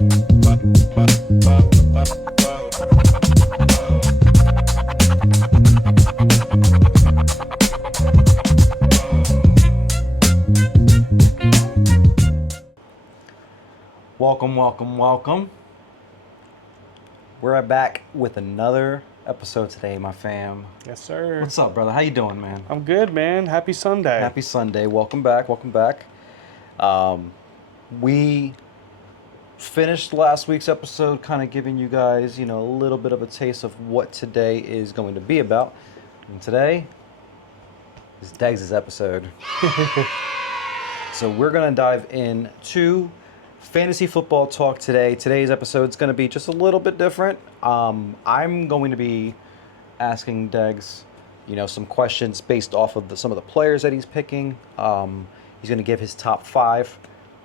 Welcome. We're back with another episode today, my fam. Yes, sir. What's up, brother? How you doing, man? I'm good, man. Happy Sunday. Happy Sunday. Welcome back. We finished last week's episode kind of giving you guys, a little bit of a taste of what today is going to be about. And today is Degz' episode. So we're going to dive into fantasy football talk today. Today's episode is going to be just a little bit different. I'm going to be asking Degz, some questions based off of some of the players that he's picking. He's going to give his top 5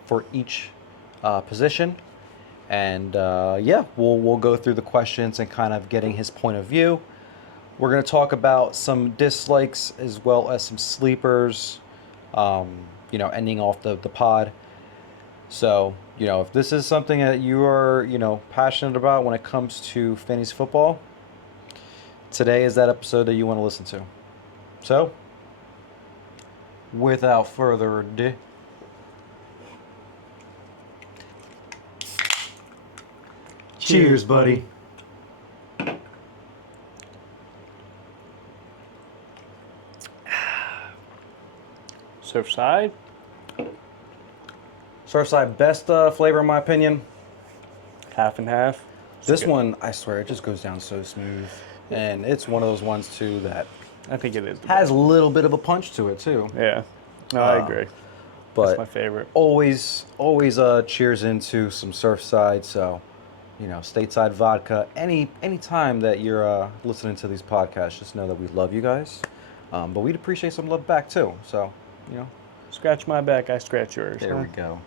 for each position, and we'll go through the questions and kind of getting his point of view. We're going to talk about some dislikes as well as some sleepers. Ending off the pod. So, if this is something that you are, passionate about when it comes to fantasy football, today is that episode that you want to listen to. So, without further ado, cheers, buddy. Surfside. Surfside, best flavor in my opinion. Half and half. This one, I swear, it just goes down so smooth. And it's one of those ones, too, that I think it is. has a little bit of a punch to it, too. Yeah. No, I agree. But that's my favorite. Always cheers into some Surfside. So, stateside vodka. Any time that you're listening to these podcasts, just know that we love you guys. But we'd appreciate some love back, too. So, Scratch my back, I scratch yours. There we go.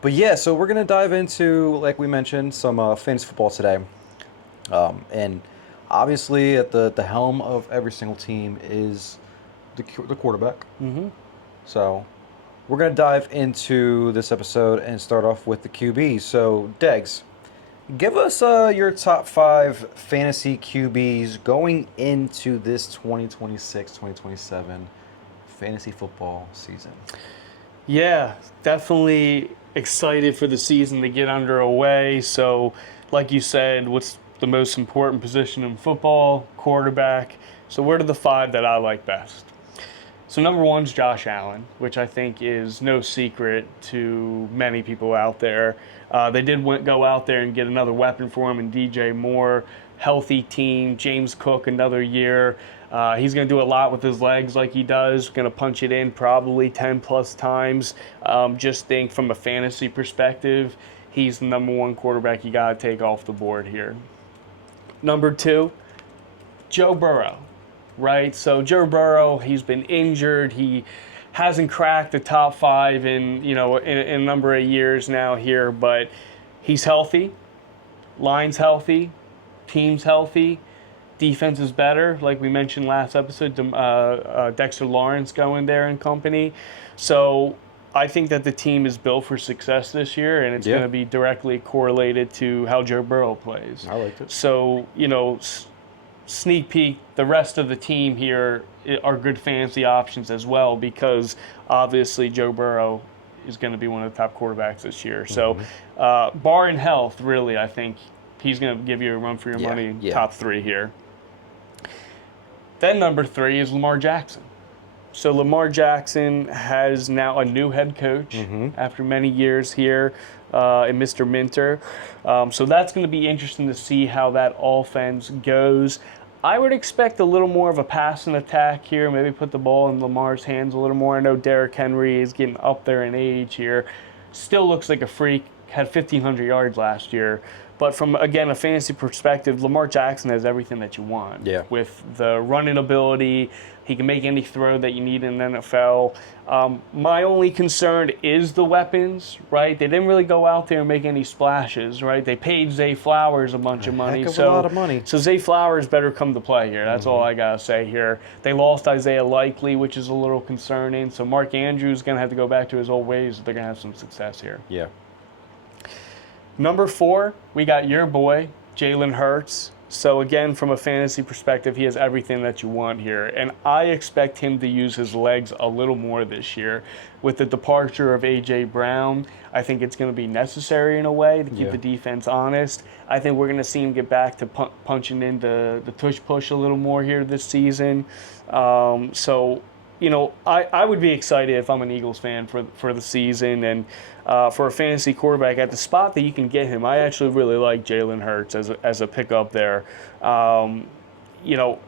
But yeah, so we're going to dive into, like we mentioned, some fantasy football today. And obviously at the helm of every single team is the quarterback. Mm-hmm. So we're going to dive into this episode and start off with the QB. So, Degz, give us your top 5 fantasy QBs going into this 2026-2027 fantasy football season. Yeah, definitely excited for the season to get underway. So, like you said, what's the most important position in football? Quarterback. So, what are the 5 that I like best? So, number 1 is Josh Allen, which I think is no secret to many people out there. They did go out there and get another weapon for him in DJ Moore. Healthy team. James Cook another year. He's going to do a lot with his legs like he does. Going to punch it in probably 10 plus times. Just think from a fantasy perspective, he's the number 1 quarterback you got to take off the board here. Number 2, Joe Burrow, right? So Joe Burrow, he's been injured. He hasn't cracked the top 5 in a number of years now here, but he's healthy. Line's healthy. Team's healthy. Defense is better, like we mentioned last episode. Dexter Lawrence going there and company. So I think that the team is built for success this year, and it's going to be directly correlated to how Joe Burrow plays. I like it. So, sneak peek, the rest of the team here are good fantasy options as well, because obviously Joe Burrow is going to be one of the top quarterbacks this year. So, barring health, really, I think he's going to give you a run for your money, top 3 here. Then number 3 is Lamar Jackson. So Lamar Jackson has now a new head coach after many years here in Mr. Minter. So that's going to be interesting to see how that offense goes. I would expect a little more of a passing attack here, maybe put the ball in Lamar's hands a little more. I know Derrick Henry is getting up there in age here. Still looks like a freak, had 1,500 yards last year. But from, again, a fantasy perspective, Lamar Jackson has everything that you want. Yeah. With the running ability, he can make any throw that you need in the NFL. My only concern is the weapons, right? They didn't really go out there and make any splashes, right? They paid Zay Flowers a bunch of money. A lot of money. So Zay Flowers better come to play here. That's all I got to say here. They lost Isaiah Likely, which is a little concerning. So Mark Andrews is going to have to go back to his old ways if they're going to have some success here. Yeah. Number 4, we got your boy, Jalen Hurts. So again, from a fantasy perspective, he has everything that you want here. And I expect him to use his legs a little more this year. With the departure of A.J. Brown, I think it's going to be necessary in a way to keep the defense honest. I think we're going to see him get back to punching in the tush push a little more here this season. So, you know, I would be excited if I'm an Eagles fan for the season. And for a fantasy quarterback at the spot that you can get him, I actually really like Jalen Hurts as a pickup there. You know,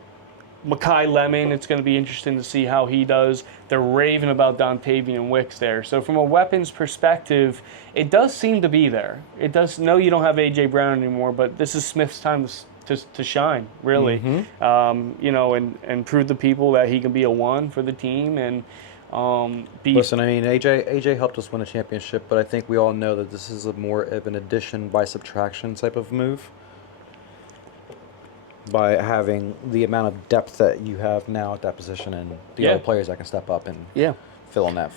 Mekhi Lemon, it's going to be interesting to see how he does. They're raving about Dontavian Wicks there. So from a weapons perspective, it does seem to be there. It does. No, you don't have A.J. Brown anymore, but this is Smith's time to shine, really. You know, and prove to people that he can be a one for the team and Listen, I mean, AJ helped us win a championship, but I think we all know that this is more of an addition by subtraction type of move. By having the amount of depth that you have now at that position and the other players that can step up and fill in that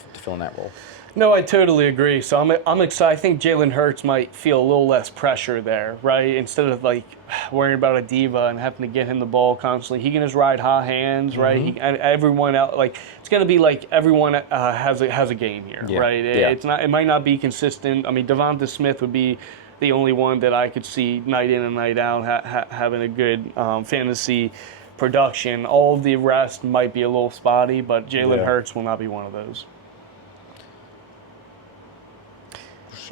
role. No, I totally agree. So I'm excited. I think Jalen Hurts might feel a little less pressure there, right? Instead of like worrying about a diva and having to get him the ball constantly, he can just ride hot hands, right? And everyone else, like it's going to be like everyone has a game here, right? It's not. It might not be consistent. I mean, Devonta Smith would be the only one that I could see night in and night out having a good fantasy production. All of the rest might be a little spotty, but Jalen Hurts will not be one of those.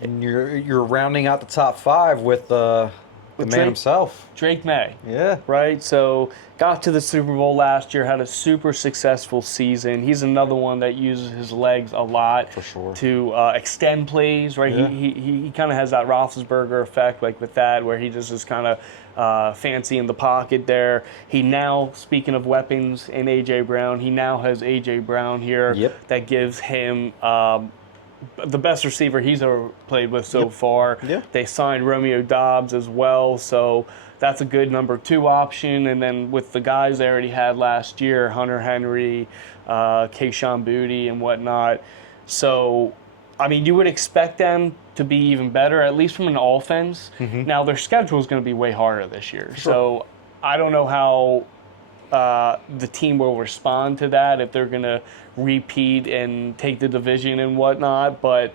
And you're rounding out the top 5 with the man himself, Drake May. Yeah. Right. So got to the Super Bowl last year, had a super successful season. He's another one that uses his legs a lot for sure to extend plays. Right. Yeah. He kind of has that Roethlisberger effect, like with that, where he just is kind of fancy in the pocket there. He now, speaking of weapons in A.J. Brown, he now has A.J. Brown here. That gives him the best receiver he's ever played with so far. They signed Romeo Doubs as well, so that's a good number 2 option. And then with the guys they already had last year, Hunter Henry, Kayshon Boutte, and whatnot. So, I mean, you would expect them to be even better, at least from an offense. Now, their schedule is going to be way harder this year. So, I don't know how the team will respond to that, if they're going to repeat and take the division and whatnot. But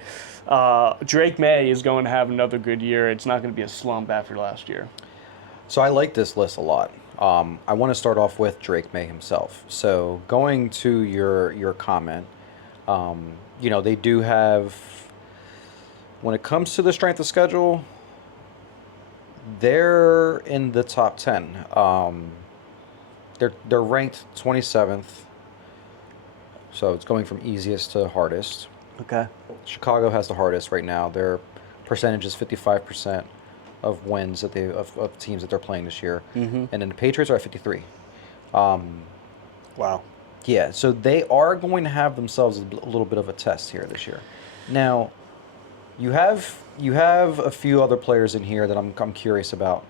Drake May is going to have another good year. It's not going to be a slump after last year. So I like this list a lot. I want to start off with Drake May himself. So going to your comment, you know, they do have, when it comes to the strength of schedule, they're in the top 10. They're ranked 27th, so it's going from easiest to hardest. Okay. Chicago has the hardest right now. Their percentage is 55% of wins that of teams that they're playing this year, and then the Patriots are at 53. Wow. Yeah, so they are going to have themselves a little bit of a test here this year. Now, you have a few other players in here that I'm curious about,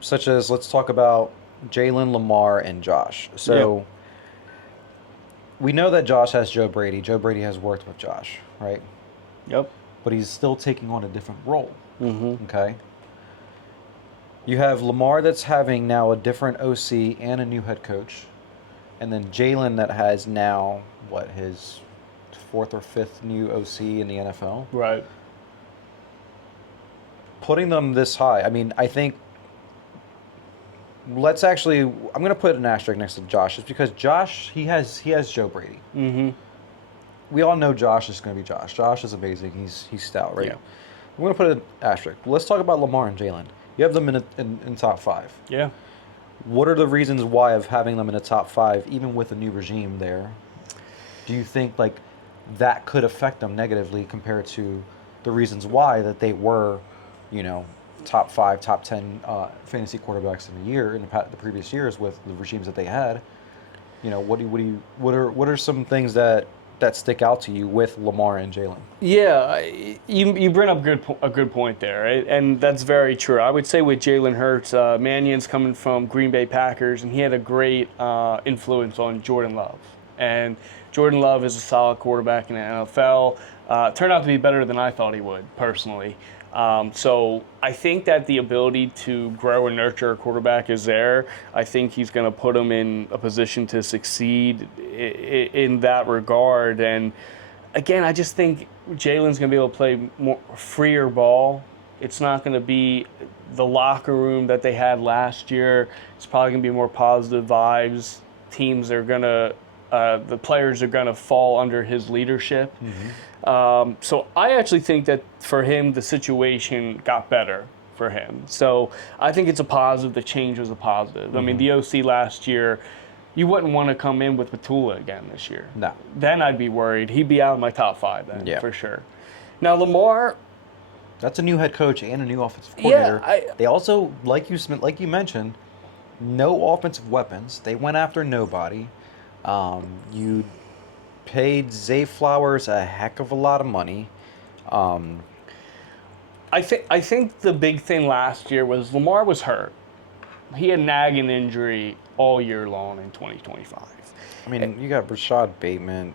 such as, let's talk about Jalen, Lamar, and Josh. So we know that Josh has Joe Brady. Joe Brady has worked with Josh, right? Yep. But he's still taking on a different role. Okay. You have Lamar that's having now a different OC and a new head coach. And then Jalen that has now, his 4th or 5th new OC in the NFL? Right. Putting them this high, I mean, I think I'm going to put an asterisk next to Josh, just because Josh, he has Joe Brady. We all know Josh is going to be Josh. Josh is amazing. He's stout, right? Yeah. I'm going to put an asterisk. Let's talk about Lamar and Jalen. You have them in top 5. Yeah. What are the reasons why of having them in the top 5, even with a new regime there? Do you think like that could affect them negatively compared to the reasons why that they were, you know, top 5, top 10 fantasy quarterbacks in a year in the previous years with the regimes that they had? You know, what are some things that stick out to you with Lamar and Jalen? Yeah, you bring up a good point there, right? And that's very true. I would say with Jalen Hurts, Mannion's coming from Green Bay Packers, and he had a great influence on Jordan Love. And Jordan Love is a solid quarterback in the NFL. Turned out to be better than I thought he would, personally. So I think that the ability to grow and nurture a quarterback is there. I think he's going to put him in a position to succeed in that regard. And again, I just think Jalen's going to be able to play more freer ball. It's not going to be the locker room that they had last year. It's probably going to be more positive vibes. Teams are going to, the players are going to fall under his leadership. So I actually think that for him, the situation got better for him. So I think it's a positive. The change was a positive. I mean, the OC last year, you wouldn't want to come in with Petula again this year. No. Then I'd be worried. He'd be out of my top 5 then, Yeah. for sure. Now, Lamar, That's a new head coach and a new offensive coordinator. Yeah, they also, like you mentioned, no offensive weapons. They went after nobody. You paid Zay Flowers a heck of a lot of money. I think the big thing last year was Lamar was hurt. He had nagging injury all year long in 2025. I mean, you got Rashad Bateman,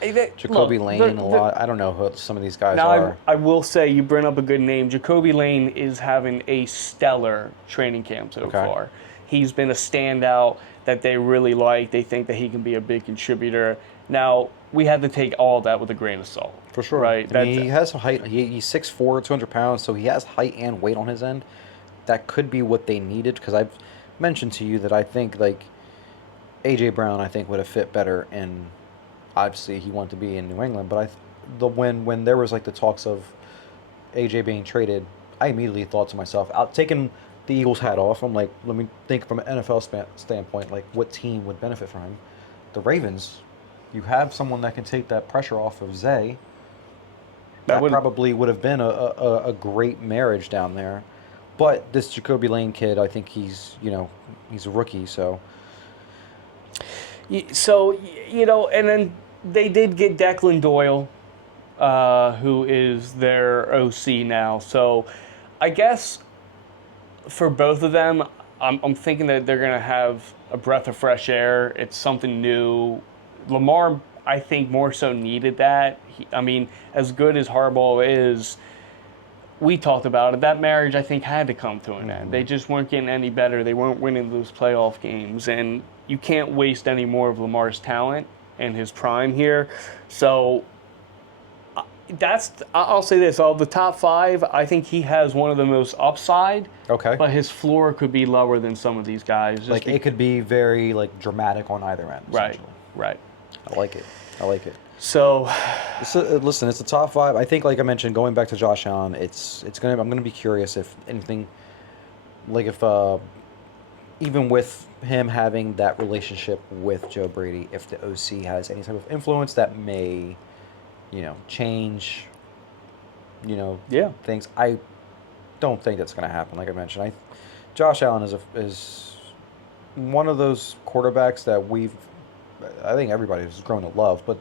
Jacoby Jacoby Lane, a lot. I don't know who some of these guys Now, are. I will say you bring up a good name. Jacoby Lane is having a stellar training camp so far. He's been a standout that they really like. They think that he can be a big contributor. Now, we have to take all that with a grain of salt. For sure. Right? I mean, he has some height. He's 6'4", 200 pounds, so he has height and weight on his end. That could be what they needed, because I've mentioned to you that I think, like, A.J. Brown, I think, would have fit better in, obviously, he wanted to be in New England, but when there was, like, the talks of A.J. being traded, I immediately thought to myself, taking the Eagles' hat off, I'm like, let me think from an NFL standpoint, like, what team would benefit from him? The Ravens. You have someone that can take that pressure off of Zay. That probably would have been a great marriage down there. But this Jacoby Lane kid, I think he's a rookie, so. So, and then they did get Declan Doyle, who is their OC now. So I guess for both of them, I'm thinking that they're going to have a breath of fresh air. It's something new. Lamar, I think, more so needed that. I mean, as good as Harbaugh is, we talked about it. That marriage, I think, had to come to an end. They just weren't getting any better. They weren't winning those playoff games. And you can't waste any more of Lamar's talent and his prime here. So I'll say this. Of the top 5, I think he has one of the most upside. Okay. But his floor could be lower than some of these guys. Like, it could be very, like, dramatic on either end, essentially. Right. I like it. So, listen, it's the top 5. I think, like I mentioned, going back to Josh Allen, I'm gonna be curious if anything, like if even with him having that relationship with Joe Brady, if the OC has any type of influence that may, change, things. I don't think that's gonna happen. Like I mentioned, Josh Allen is one of those quarterbacks that I think everybody has grown to love, but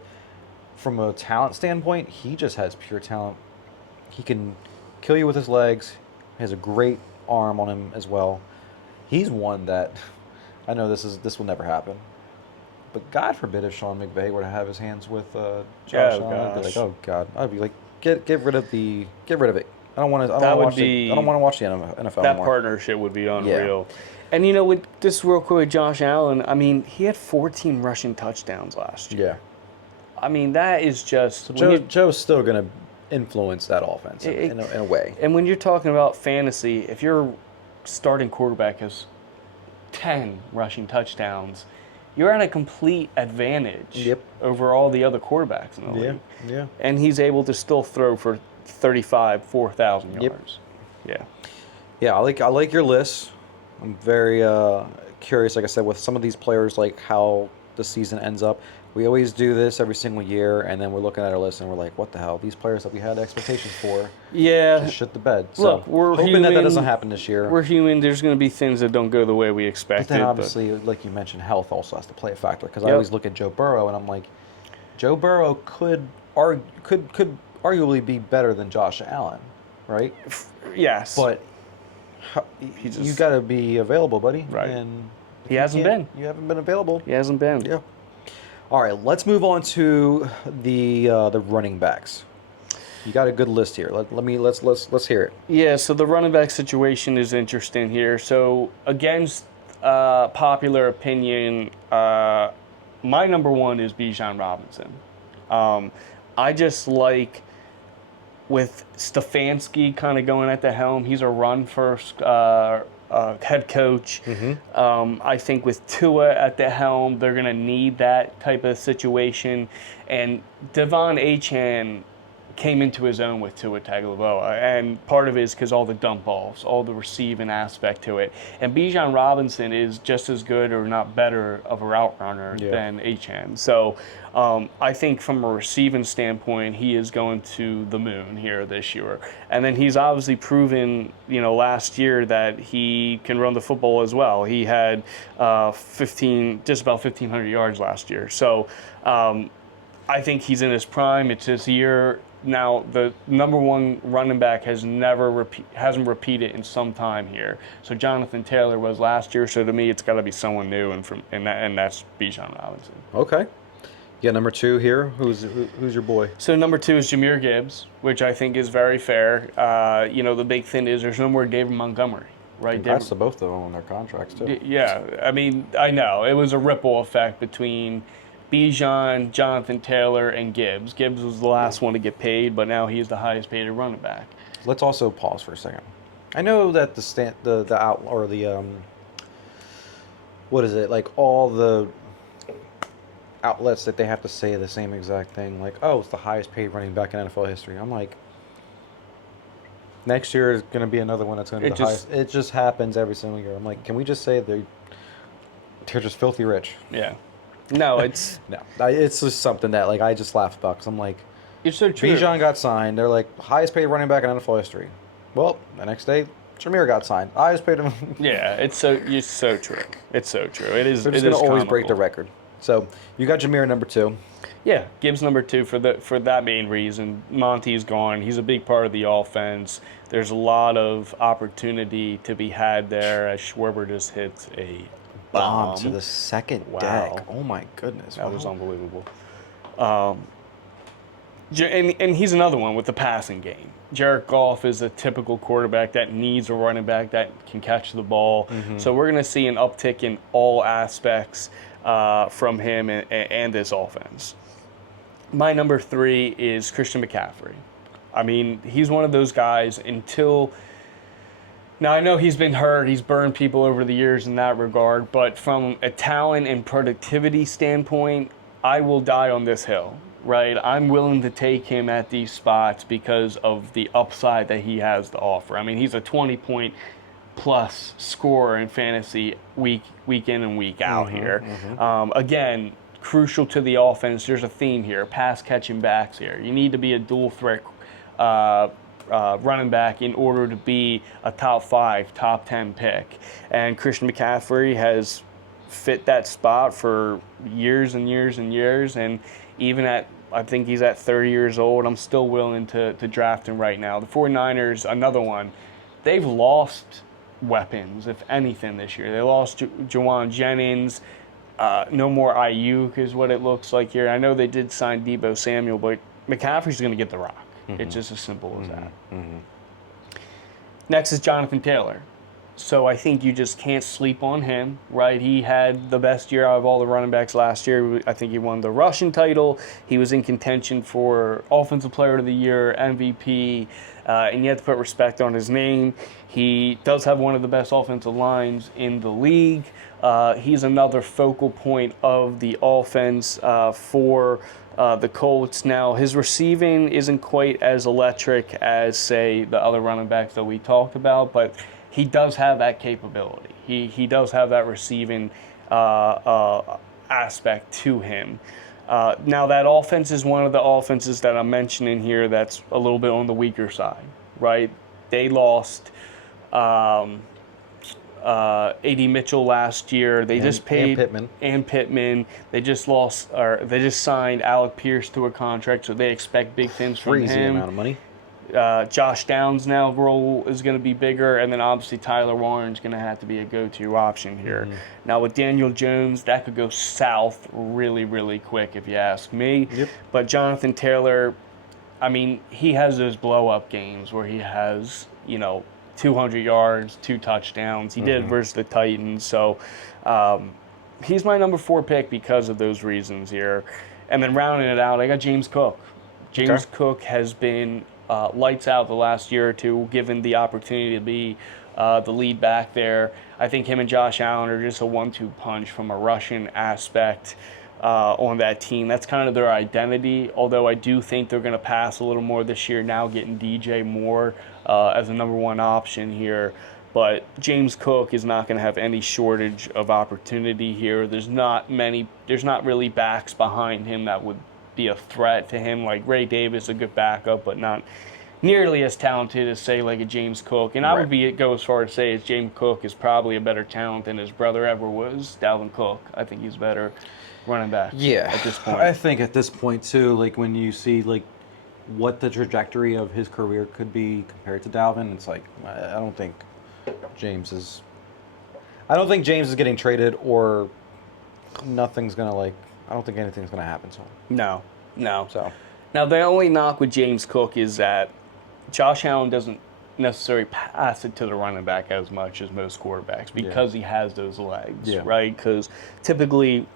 from a talent standpoint, he just has pure talent. He can kill you with his legs. He has a great arm on him as well. He's one that I know this will never happen, but God forbid if Sean McVay were to have his hands with Josh Allen, I'd be like, oh God, I'd be like, get rid of it. I don't want to. I don't want to watch the NFL that anymore. Partnership would be unreal. Yeah. And with this real quick with Josh Allen, I mean, he had 14 rushing touchdowns last year. Yeah. I mean, that is just... So Joe's still going to influence that offense in a way. And when you're talking about fantasy, if your starting quarterback has 10 rushing touchdowns, you're at a complete advantage over all the other quarterbacks in the league. Yeah. And he's able to still throw for 4,000 yards. Yeah, I like your list. I'm very curious, like I said, with some of these players, like how the season ends up. We always do this every single year, and then we're looking at our list and we're like, what the hell? These players that we had expectations for just shit the bed. So look, we're hoping human, that doesn't happen this year. We're human. There's going to be things that don't go the way we expected. But then obviously, like you mentioned, health also has to play a factor. Because I always look at Joe Burrow and I'm like, Joe Burrow could arguably be better than Josh Allen, right? Yes. But you got to be available, buddy. Right. And he hasn't been. You haven't been available. He hasn't been. Yeah. All right, let's move on to the running backs. You got a good list here. Let's hear it. Yeah, so the running back situation is interesting here. So against popular opinion, my number one is Bijan Robinson. I just like with Stefanski kind of going at the helm. He's a run first head coach. I think with Tua at the helm, they're going to need that type of situation. And Devon Achane came into his own with Tua Tagovailoa, and part of it is because all the dump balls, all the receiving aspect to it. And Bijan Robinson is just as good, or not better, of a route runner than Achane. So I think from a receiving standpoint, he is going to the moon here this year. And then he's obviously proven, last year that he can run the football as well. He had just about 1,500 yards last year. So I think he's in his prime. It's his year. Now, the number one running back hasn't repeated in some time here. So Jonathan Taylor was last year. So to me, it's got to be someone new, and that's Bijan Robinson. Okay. You got number 2 here. Who's your boy? So number 2 is Jahmyr Gibbs, which I think is very fair. The big thing is there's no more David Montgomery, right? That's the both of them on their contracts too. Yeah, I mean, I know it was a ripple effect between Bijan, Jonathan Taylor, and Gibbs. Gibbs was the last one to get paid, but now he's the highest paid running back. Let's also pause for a second. I know that all the outlets that they have to say the same exact thing, like, oh, it's the highest paid running back in NFL history. I'm like, next year is going to be another one that's going to be the highest. It just happens every single year. I'm like, can we just say they're just filthy rich? Yeah. No, it's no. It's just something that I just laugh about because I'm like, it's so true. Bijan got signed. They're like highest paid running back in NFL history. Well, the next day, Jahmyr got signed. Highest paid. Yeah, it's so true. It's so true. It is. They're just going to always break the record. So you got Jahmyr number 2. Yeah, Gibbs number 2 for that main reason. Monty's gone. He's a big part of the offense. There's a lot of opportunity to be had there as Schwarber just hits a bomb to the second deck. Oh my goodness, that was unbelievable. And he's another one with the passing game. Jared Goff is a typical quarterback that needs a running back that can catch the ball. So we're going to see an uptick in all aspects from him and this offense. My number 3 is Christian McCaffrey. I mean, he's one of those guys now, I know he's been hurt. He's burned people over the years in that regard. But from a talent and productivity standpoint, I will die on this hill, right? I'm willing to take him at these spots because of the upside that he has to offer. I mean, he's a 20-point plus scorer in fantasy week in and week out here. Again, crucial to the offense. There's a theme here, pass catching backs here. You need to be a dual threat running back in order to be a top 5, top 10 pick. And Christian McCaffrey has fit that spot for years and years and years. And even I think he's at 30 years old, I'm still willing to draft him right now. The 49ers, another one, they've lost weapons, if anything, this year. They lost Juwan Jennings. No more Ayuk is what it looks like here. I know they did sign Deebo Samuel, but McCaffrey's going to get the rock. It's just as simple as that. Next is Jonathan Taylor. So I think you just can't sleep on him, right? He had the best year out of all the running backs last year. I think he won the rushing title. He was in contention for Offensive Player of the Year, MVP, and you have to put respect on his name. He does have one of the best offensive lines in the league. He's another focal point of the offense for the Colts. Now, his receiving isn't quite as electric as, say, the other running backs that we talked about, but he does have that capability. He does have that receiving aspect to him. Now, that offense is one of the offenses that I'm mentioning here that's a little bit on the weaker side, right? They lost A.D. Mitchell last year. They just paid Pittman. They just signed Alec Pierce to a contract, so they expect big things from him. Crazy amount of money. Josh Downs' now role is going to be bigger, and then obviously Tyler Warren's going to have to be a go-to option here. Now with Daniel Jones, that could go south really, really quick if you ask me. Yep. But Jonathan Taylor, I mean, he has those blow-up games where he has, 200 yards, 2 touchdowns. He did versus the Titans, so he's my number 4 pick because of those reasons here. And then rounding it out, I got James Cook. James Cook has been lights out the last year or two, given the opportunity to be the lead back there. I think him and Josh Allen are just a 1-2 punch from a rushing aspect on that team. That's kind of their identity, although I do think they're going to pass a little more this year now, getting DJ Moore as a number 1 option here. But James Cook is not going to have any shortage of opportunity here. There's not really backs behind him that would be a threat to him. Like Ray Davis, a good backup, but not nearly as talented as, say, like a James Cook. And I would go as far as say as James Cook is probably a better talent than his brother ever was, Dalvin Cook. I think he's better running back at this point. I think at this point, too, like when you see like what the trajectory of his career could be compared to Dalvin, it's like I don't think James is getting traded, or nothing's going to I don't think anything's going to happen to him. No. So Now, the only knock with James Cook is that Josh Allen doesn't necessarily pass it to the running back as much as most quarterbacks because he has those legs, right? Because typically,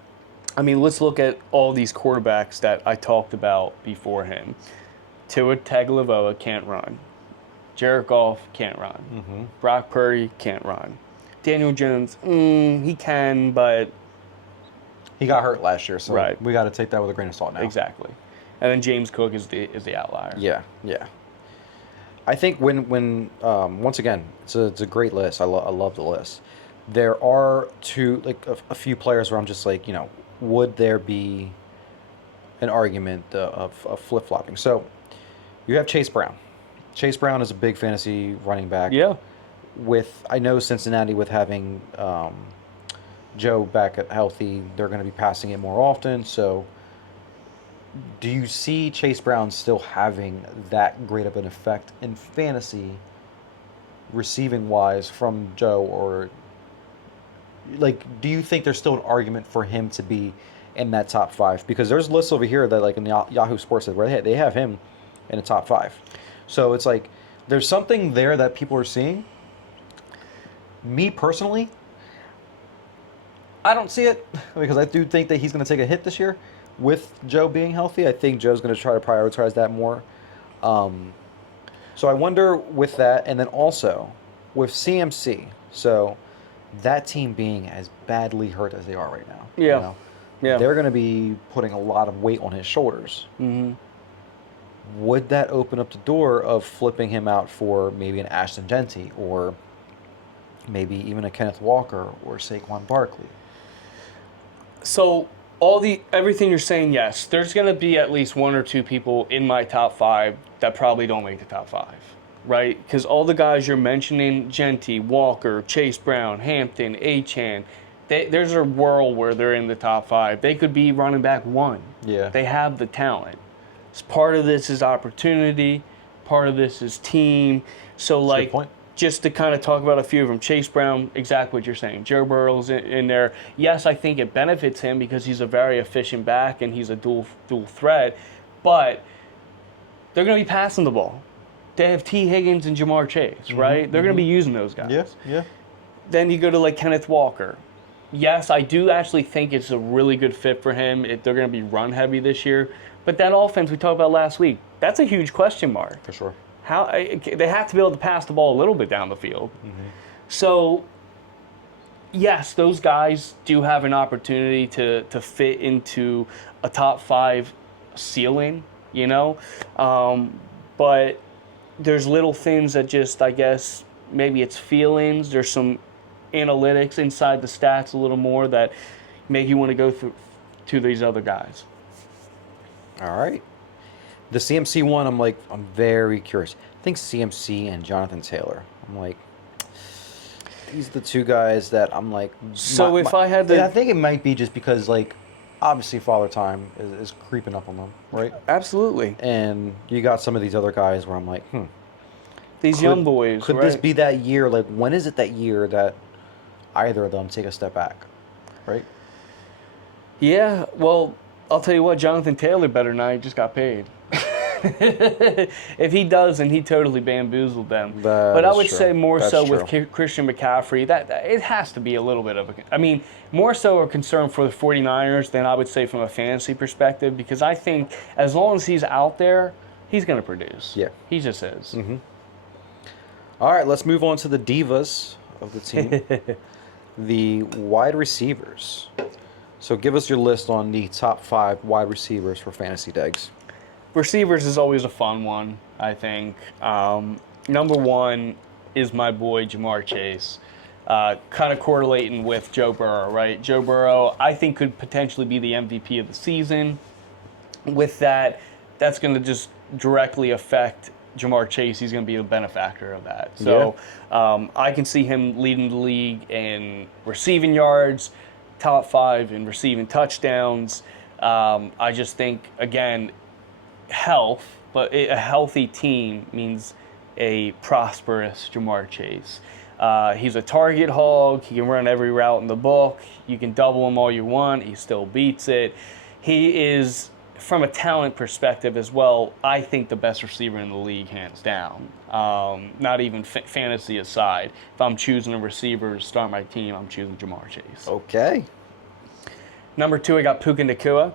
I mean, let's look at all these quarterbacks that I talked about before him. Tua Tagovailoa can't run. Jared Goff can't run. Brock Purdy can't run. Daniel Jones, he can, but he got hurt last year, so Right. we got to take that with a grain of salt now. exactly. And then James Cook is the outlier. Yeah. I think when once again, it's a great list. I love the list. There are a few players where I'm just like, would there be an argument of flip-flopping? So you have Chase Brown. Chase Brown is a big fantasy running back. Yeah. I know Cincinnati, with having Joe back at healthy, they're going to be passing it more often. So do you see Chase Brown still having that great of an effect in fantasy, receiving-wise, from Joe? Or, do you think there's still an argument for him to be in that top 5? Because there's lists over here that, in the Yahoo Sports, where they have him in the top 5. So it's like there's something there that people are seeing. Me personally, I don't see it, because I do think that he's going to take a hit this year with Joe being healthy. I think Joe's going to try to prioritize that more. So I wonder with that, and then also with CMC. So that team being as badly hurt as they are right now. Yeah. They're going to be putting a lot of weight on his shoulders. Would that open up the door of flipping him out for maybe an Ashton Genty, or maybe even a Kenneth Walker or Saquon Barkley? So everything you're saying, yes. There's going to be at least 1 or 2 people in my top 5 that probably don't make the top 5, right? Because all the guys you're mentioning, Genty, Walker, Chase Brown, Hampton, Achane, there's a world where they're in the top 5. They could be running back 1. Yeah. They have the talent. Part of this is opportunity. Part of this is team. So, That's a good point. Just to kind of talk about a few of them, Chase Brown, exactly what you're saying. Joe Burrow's in there. Yes, I think it benefits him because he's a very efficient back and he's a dual threat. But they're going to be passing the ball. They have T. Higgins and Jamar Chase, right? They're going to be using those guys. Yeah. Then you go to Kenneth Walker. Yes, I do actually think it's a really good fit for him. They're going to be run heavy this year. But that offense we talked about last week, that's a huge question mark. For sure. They have to be able to pass the ball a little bit down the field. So, yes, those guys do have an opportunity to fit into a top 5 ceiling, but there's little things that just, I guess, maybe it's feelings. There's some analytics inside the stats a little more that make you want to go through to these other guys. All right. The CMC one, I'm very curious. I think CMC and Jonathan Taylor. These are the 2 guys that I'm like. So if I had to, I think it might be just because obviously Father Time is creeping up on them, right? Absolutely. And you got some of these other guys where I'm like, These young boys, could right? this be that year? Like, when is it that year that either of them take a step back, right? Yeah, well, I'll tell you what, Jonathan Taylor better not. He just got paid. If he does, then he totally bamboozled them. But I would say more so with Christian McCaffrey, that it has to be a little bit of a... I mean, more so a concern for the 49ers than I would say from a fantasy perspective, because I think as long as he's out there, he's going to produce. Yeah. He just is. Mm-hmm. All right, let's move on to the divas of the team. The wide receivers. So give us your list on the top 5 wide receivers for fantasy, Degz. Receivers is always a fun one, I think. Number 1 is my boy Jamar Chase. Kind of correlating with Joe Burrow, right? Joe Burrow, I think, could potentially be the MVP of the season. With that, that's going to just directly affect Jamar Chase. He's going to be a benefactor of that. So I can see him leading the league in receiving yards, top 5 in receiving touchdowns. I just think, again, health, but a healthy team means a prosperous Jamar Chase. He's a target hog. He can run every route in the book. You can double him all you want. He still beats it. He is, from a talent perspective as well, I think the best receiver in the league, hands down. Not even fantasy aside. If I'm choosing a receiver to start my team, I'm choosing Jamar Chase. Okay. Number 2, I got Puka Nacua.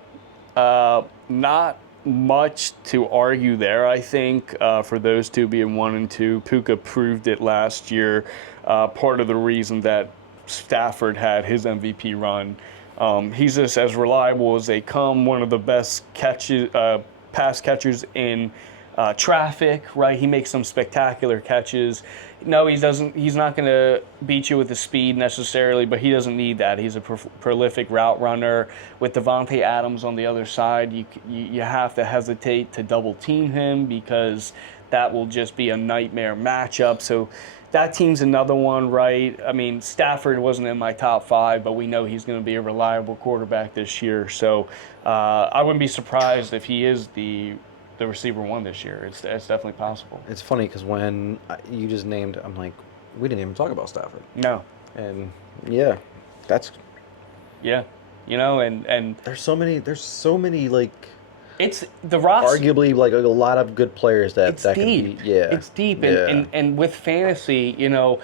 Not much to argue there, I think, for those two being 1 and 2. Puka proved it last year. Part of the reason that Stafford had his MVP run. He's just as reliable as they come. One of the best pass catchers in traffic, right? He makes some spectacular catches. No, he doesn't. He's not going to beat you with the speed necessarily, but he doesn't need that. He's a prolific route runner. With Devontae Adams on the other side, you have to hesitate to double team him because that will just be a nightmare matchup. So that team's another one, right? I mean, Stafford wasn't in my top 5, but we know he's going to be a reliable quarterback this year. So I wouldn't be surprised if he is the receiver 1 this year. It's definitely possible. It's funny because when you just named, I'm like, we didn't even talk about Stafford. No. And yeah, that's... Yeah. You know, and there's so many like... It's the roster. Arguably, like a lot of good players that deep. Can be... Yeah. It's deep. And with fantasy, you know,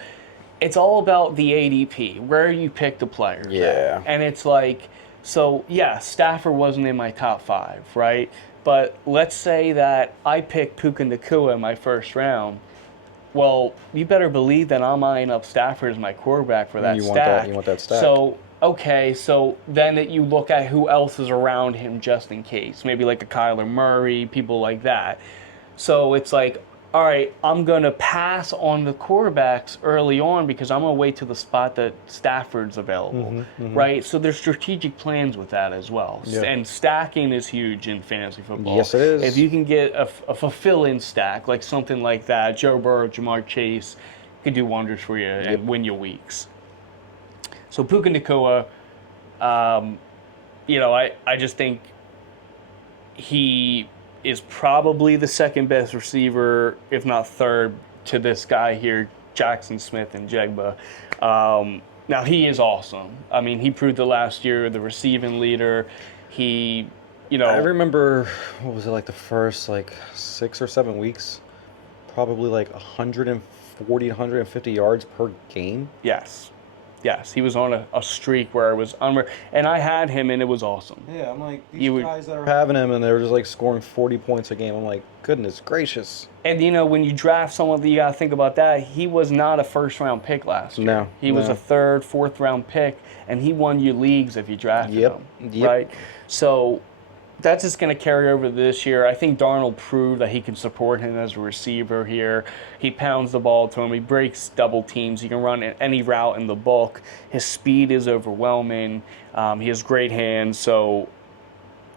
it's all about the ADP, where you pick the players. Yeah. At. And it's like, so, yeah, Stafford wasn't in my top 5, right? But let's say that I picked Puka Nacua in my first round. Well, you better believe that I'm eyeing up Stafford as my quarterback for that stack. You want that stack. So, okay, so then you look at who else is around him just in case. Maybe like a Kyler Murray, people like that. So it's like, all right, I'm going to pass on the quarterbacks early on because I'm going to wait to the spot that Stafford's available, right? So there's strategic plans with that as well. Yeah. And stacking is huge in fantasy football. Yes, it is. If you can get a fulfill-in stack, like something like that, Joe Burrow, Jamar Chase, could do wonders for you and win you weeks. So Puka Nacua, you know, I just think he is probably the second best receiver, if not third, to this guy here, Jackson Smith and Jigba. Now, he is awesome. I mean, he proved it last year, the receiving leader. He, you know... I remember, what was it, like the first, 6 or 7 weeks? Probably 140, 150 yards per game. Yes, he was on a streak where it was unreal. And I had him, and it was awesome. Yeah, I'm like, these guys that are having him, and they were just, scoring 40 points a game. I'm like, goodness gracious. And, you know, when you draft someone, you got to think about that. He was not a first-round pick last year. No. He was a third, fourth-round pick, and he won you leagues if you drafted him. Yep. Right? So that's just going to carry over this year. I think Darnold proved that he can support him as a receiver here. He pounds the ball to him. He breaks double teams. He can run any route in the book. His speed is overwhelming. He has great hands. So,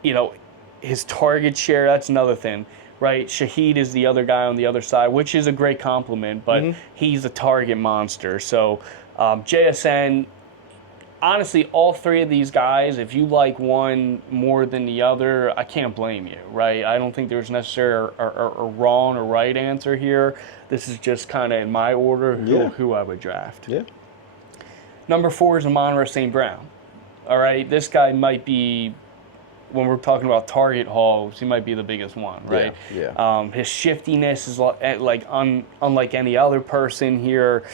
you know, his target share, that's another thing, right? Shaheed is the other guy on the other side, which is a great compliment, but he's a target monster. So JSN, honestly, all three of these guys, if you like one more than the other, I can't blame you, right? I don't think there's necessarily a wrong or right answer here. This is just kind of in my order who I would draft. Yeah. Number 4 is Amon-Ra St. Brown. All right, this guy might be, when we're talking about target hauls, he might be the biggest one, right? Yeah. His shiftiness is like unlike any other person here.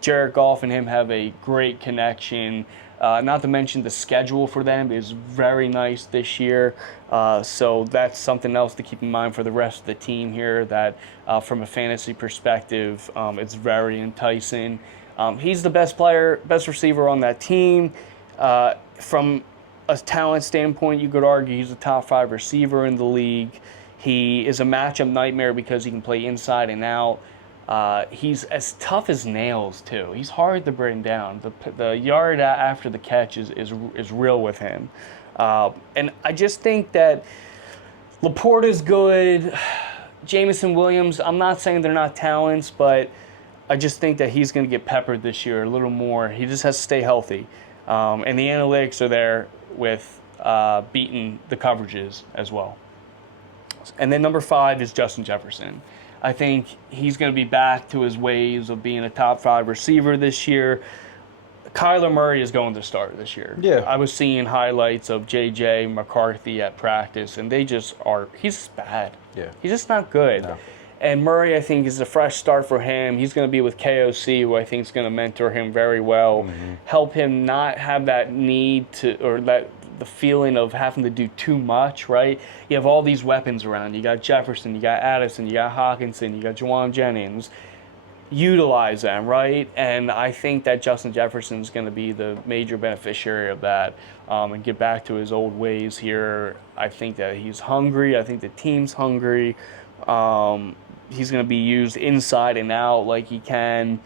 Jared Goff and him have a great connection. Not to mention the schedule for them is very nice this year. So that's something else to keep in mind for the rest of the team here, that from a fantasy perspective, it's very enticing. He's the best receiver on that team. From a talent standpoint, you could argue he's a top 5 receiver in the league. He is a matchup nightmare because he can play inside and out. He's as tough as nails too. He's hard to bring down. The yard after the catch is real with him. And I just think that Laporta's good. Jameson Williams, I'm not saying they're not talents, but I just think that he's going to get peppered this year a little more. He just has to stay healthy. And the analytics are there with beating the coverages as well. And then number 5 is Justin Jefferson. I think he's going to be back to his ways of being a top 5 receiver this year. Kyler Murray is going to start this year. Yeah. I was seeing highlights of J.J. McCarthy at practice, and he's just bad. Yeah. He's just not good. No. And Murray, I think, is a fresh start for him. He's going to be with KOC, who I think is going to mentor him very well, help him not have that need to, or the feeling of having to do too much, right? You have all these weapons around. You got Jefferson, you got Addison, you got Hawkinson, you got Juwan Jennings. Utilize them, right? And I think that Justin Jefferson is going to be the major beneficiary of that, and get back to his old ways here. I think that he's hungry. I think the team's hungry. He's going to be used inside and out like he can.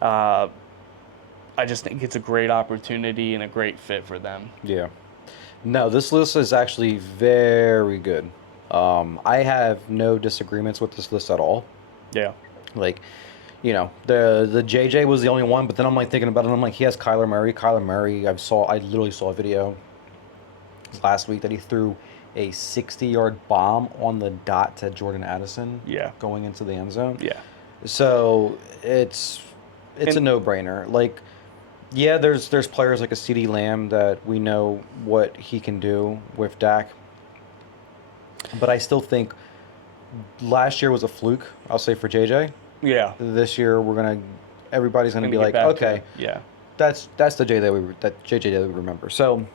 I just think it's a great opportunity and a great fit for them. Yeah. No, this list is actually very good. I have no disagreements with this list at all. Yeah. Like, you know, the JJ was the only one, but then I'm like thinking about it, and I'm like, he has Kyler Murray. Kyler Murray, I literally saw a video last week that he threw a 60-yard bomb on the dot to Jordan Addison. Yeah. Going into the end zone. Yeah. So it's a no-brainer. Like, yeah, there's players like a CeeDee Lamb that we know what he can do with Dak, but I still think last year was a fluke. I'll say for JJ. Yeah. This year everybody's gonna be like, get back okay, yeah, that's the JJ that we remember. So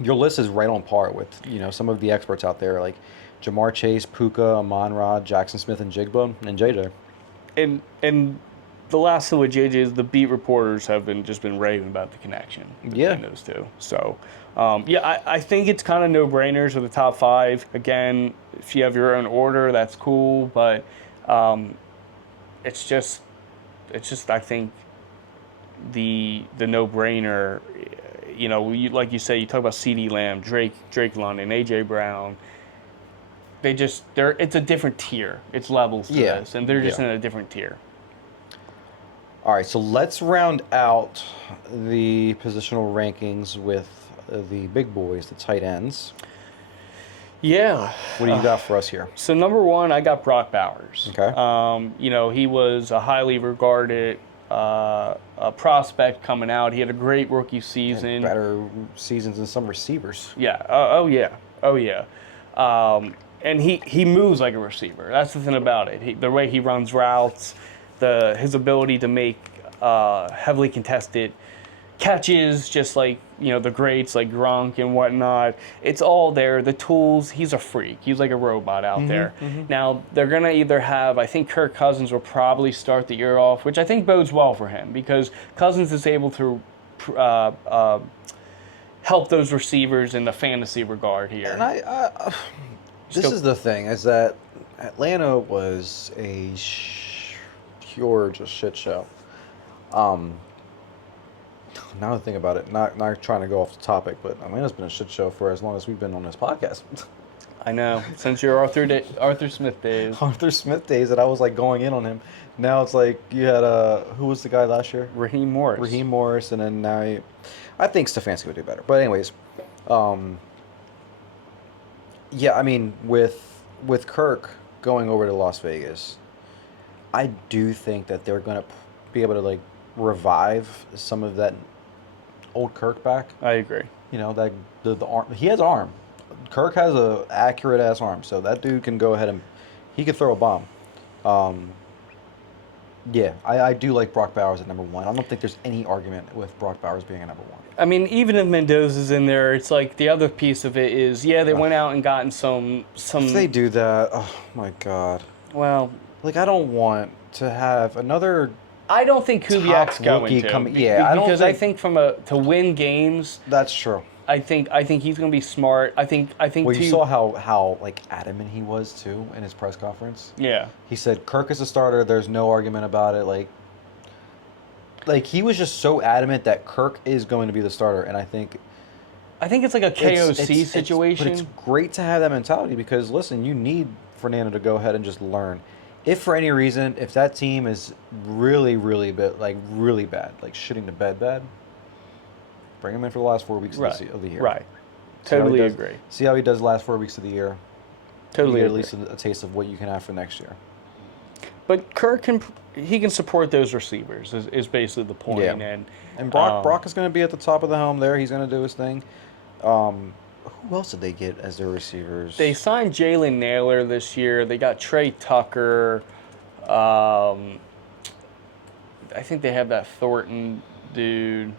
your list is right on par with, you know, some of the experts out there like Jamar Chase, Puka, Amon-Ra, Jackson Smith, and Jigba, and JJ. And the last thing with JJ is the beat reporters have been raving about the connection between those two. So, I think it's kind of no-brainers with the top 5. Again, if you have your own order, that's cool, but it's just I think the no-brainer. You know, like you say, you talk about CeeDee Lamb, Drake London, A.J. Brown. It's a different tier. It's levels to this, and they're just in a different tier. All right, so let's round out the positional rankings with the big boys, the tight ends. Yeah. What do you got for us here? So number 1, I got Brock Bowers. Okay. You know, he was a highly regarded a prospect coming out. He had a great rookie season. And better seasons than some receivers. Yeah. Oh yeah. And he moves like a receiver. That's the thing about it. The way he runs routes, his ability to make heavily contested catches, just like, you know, the greats like Gronk and whatnot. It's all there. The tools. He's a freak. He's like a robot out there. Now they're gonna either have. I think Kirk Cousins will probably start the year off, which I think bodes well for him because Cousins is able to help those receivers in the fantasy regard here. And this is the thing, is that Atlanta was a pure just shit show. Now to think about it, not trying to go off the topic, but Atlanta's been a shit show for as long as we've been on this podcast. I know. Since your Arthur Smith days. Arthur Smith days that I was like going in on him. Now it's like you had who was the guy last year? Raheem Morris. Raheem Morris, and then now I think Stefanski would do better. But anyways, yeah, I mean with Kirk going over to Las Vegas, I do think that they're gonna be able to like revive some of that old Kirk back. I agree. You know that the arm, he has arm. Kirk has a accurate ass arm, so that dude can go ahead and he could throw a bomb. Yeah, I do like Brock Bowers at number 1. I don't think there's any argument with Brock Bowers being a number 1. I mean, even if Mendoza's in there, it's like the other piece of it is, yeah, they went out and gotten some. If they do that, oh my god. Well, like I don't want to have another. I don't think Kubiak's going rookie to. Yeah, I don't because think, I think to win games. That's true. I think he's going to be smart. I think. Well, you saw how like adamant he was too in his press conference. Yeah. He said Kirk is a starter. There's no argument about it. Like he was just so adamant that Kirk is going to be the starter, and I think it's like a KOC situation. But it's great to have that mentality because listen, you need Fernando to go ahead and just learn. If for any reason, if that team is really, really bad, like shitting the bed bad. Bring him in for the last 4 weeks of the year. Right. Totally agree. See how he does the last 4 weeks of the year. Totally you agree. get at least a taste of what you can have for next year. But Kirk can support those receivers is basically the point. Yeah. And Brock is going to be at the top of the helm there. He's going to do his thing. Who else did they get as their receivers? They signed Jalen Naylor this year. They got Trey Tucker. I think they have that Thornton dude.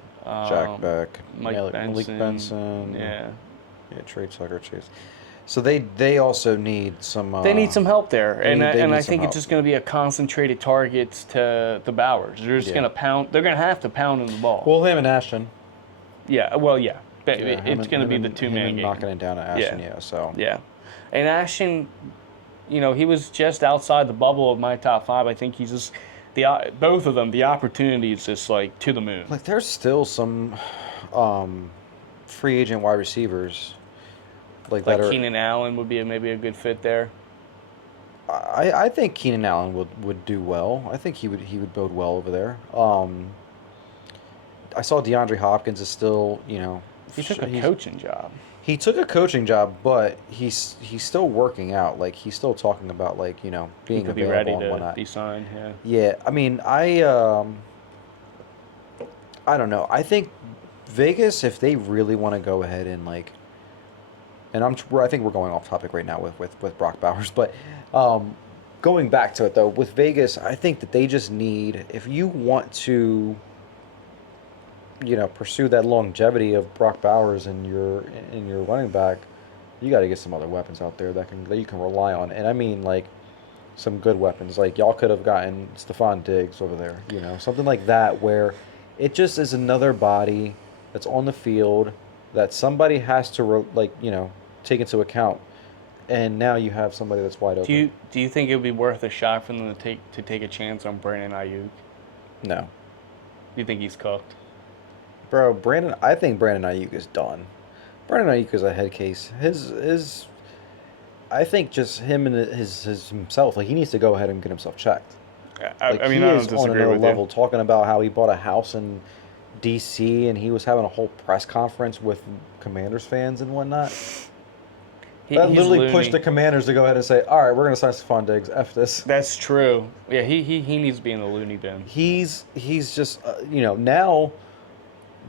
Jack Beck, Malik Malik Benson. Yeah. Yeah, Trey Tucker, Chase. So they also need some. They need some help there, and I think help. it's just going to be a concentrated targets to the Bowers. They're just going to pound. They're going to have to pound in the ball. Well, him and Ashton. Yeah. Well, yeah. But Yeah, it's going to be the two-man game. Knocking it down to Ashton. Yeah. So. Yeah, and Ashton, he was just outside the bubble of my top 5. I think he's just. Both of them, the opportunity is just like to the moon. Like there's still some free agent wide receivers like that are. Keenan Allen would be maybe a good fit there. I think Keenan Allen would do well. I think he would bode well over there. I saw DeAndre Hopkins is still he took a coaching job. He took a coaching job, but he's still working out. Like he's still talking about being be available ready and to whatnot. be signed. Yeah. Yeah, I mean I don't know. I think Vegas, if they really want to go ahead and I think we're going off topic right now with Brock Bowers, but going back to it though, with Vegas, I think that they just need, if you want to pursue that longevity of Brock Bowers in your running back, you got to get some other weapons out there that you can rely on. And I mean some good weapons. Like y'all could have gotten Stephon Diggs over there, something like that where it just is another body that's on the field that somebody has to take into account. And now you have somebody that's wide open. Do you think it would be worth a shot for them to take a chance on Brandon Ayuk? No. You think he's cooked? Bro, I think Brandon Ayuk is done. Brandon Ayuk is a head case. I think just him and his himself, he needs to go ahead and get himself checked. I he don't is disagree on another with level you. talking about how he bought a house in D.C. and he was having a whole press conference with Commanders fans and whatnot. That literally pushed the Commanders to go ahead and say, all right, we're going to sign Stephon Diggs. F this. That's true. Yeah, he needs to be in the loony bin. He's just, now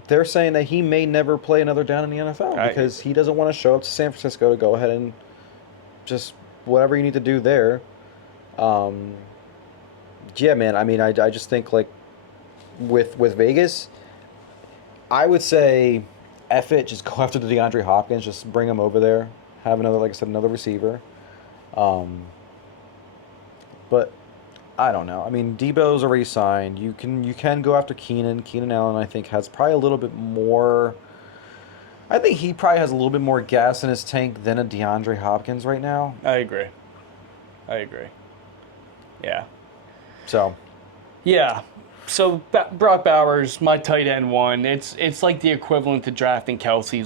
they're saying that he may never play another down in the NFL because he doesn't want to show up to San Francisco to go ahead and just whatever you need to do there. Yeah, man. I mean, I just think with Vegas, I would say F it. Just go after the DeAndre Hopkins. Just bring him over there. Have another, like I said, another receiver. But I don't know. I mean, Debo's already signed. You can go after Keenan. Keenan Allen, I think, has probably a little bit more. I think he probably has a little bit more gas in his tank than a DeAndre Hopkins right now. I agree. Yeah. So. Yeah. So Brock Bowers, my tight end one. It's like the equivalent to drafting Kelsey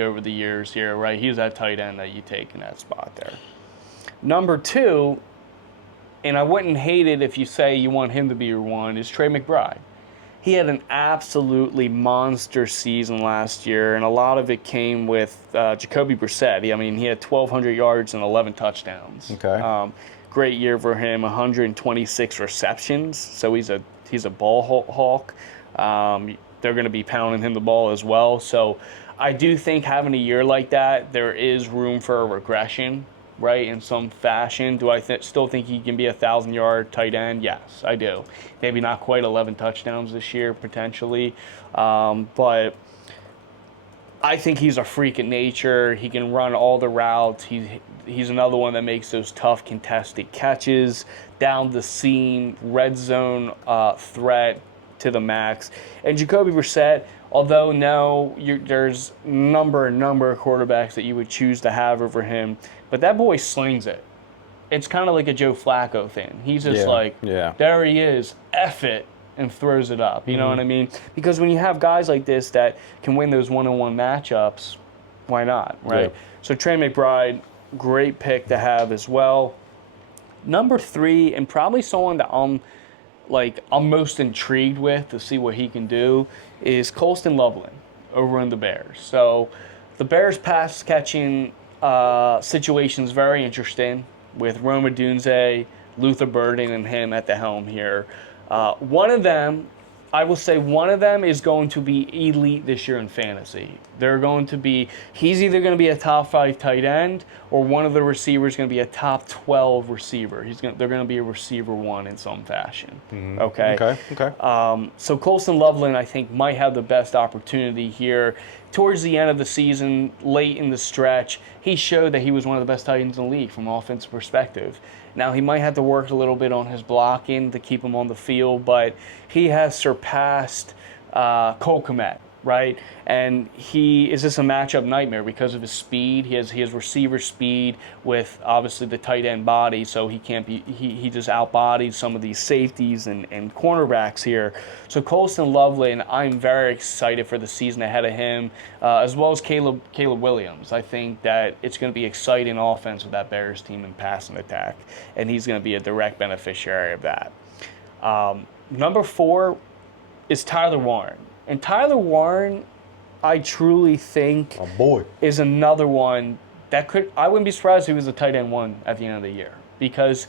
over the years here, right? He's that tight end that you take in that spot there. Number 2, and I wouldn't hate it if you say you want him to be your one, is Trey McBride. He had an absolutely monster season last year, and a lot of it came with Jacoby Brissett. I mean, he had 1,200 yards and 11 touchdowns. Okay. Great year for him, 126 receptions. So he's a ball hawk. They're going to be pounding him the ball as well. So I do think having a year like that, there is room for a regression, right, in some fashion. Do I still think he can be a 1,000-yard tight end? Yes, I do. Maybe not quite 11 touchdowns this year, potentially. But I think he's a freak of nature. He can run all the routes. He's another one that makes those tough contested catches, down the seam, red zone threat to the max. And Jacoby Brissett, although there's number of quarterbacks that you would choose to have over him, but that boy slings it. It's kind of like a Joe Flacco thing. He's just there he is, F it, and throws it up. You know what I mean? Because when you have guys like this that can win those one-on-one matchups, why not, right? Yeah. So Trey McBride, great pick to have as well. Number 3, and probably someone that I'm most intrigued with to see what he can do, is Colston Loveland over in the Bears. So the Bears pass catching situation is very interesting with Rome Odunze, Luther Burden, and him at the helm here. One of them is going to be elite this year in fantasy. He's either going to be a top 5 tight end, or one of the receivers is going to be a top 12 receiver. They're going to be a receiver 1 in some fashion. Mm-hmm. Okay. So Colston Loveland, I think, might have the best opportunity here. Towards the end of the season, late in the stretch, he showed that he was one of the best tight ends in the league from an offensive perspective. Now, he might have to work a little bit on his blocking to keep him on the field, but he has surpassed Cole Kmet, right? And he is just a matchup nightmare because of his speed. He has receiver speed with obviously the tight end body, so he just outbodies some of these safeties and cornerbacks here. So Colston Loveland, I'm very excited for the season ahead of him, as well as Caleb Williams. I think that it's going to be exciting offense with that Bears team in passing attack, and he's going to be a direct beneficiary of that. Number 4 is Tyler Warren. And Tyler Warren, I truly think, is another one that I wouldn't be surprised if he was a tight end 1 at the end of the year. Because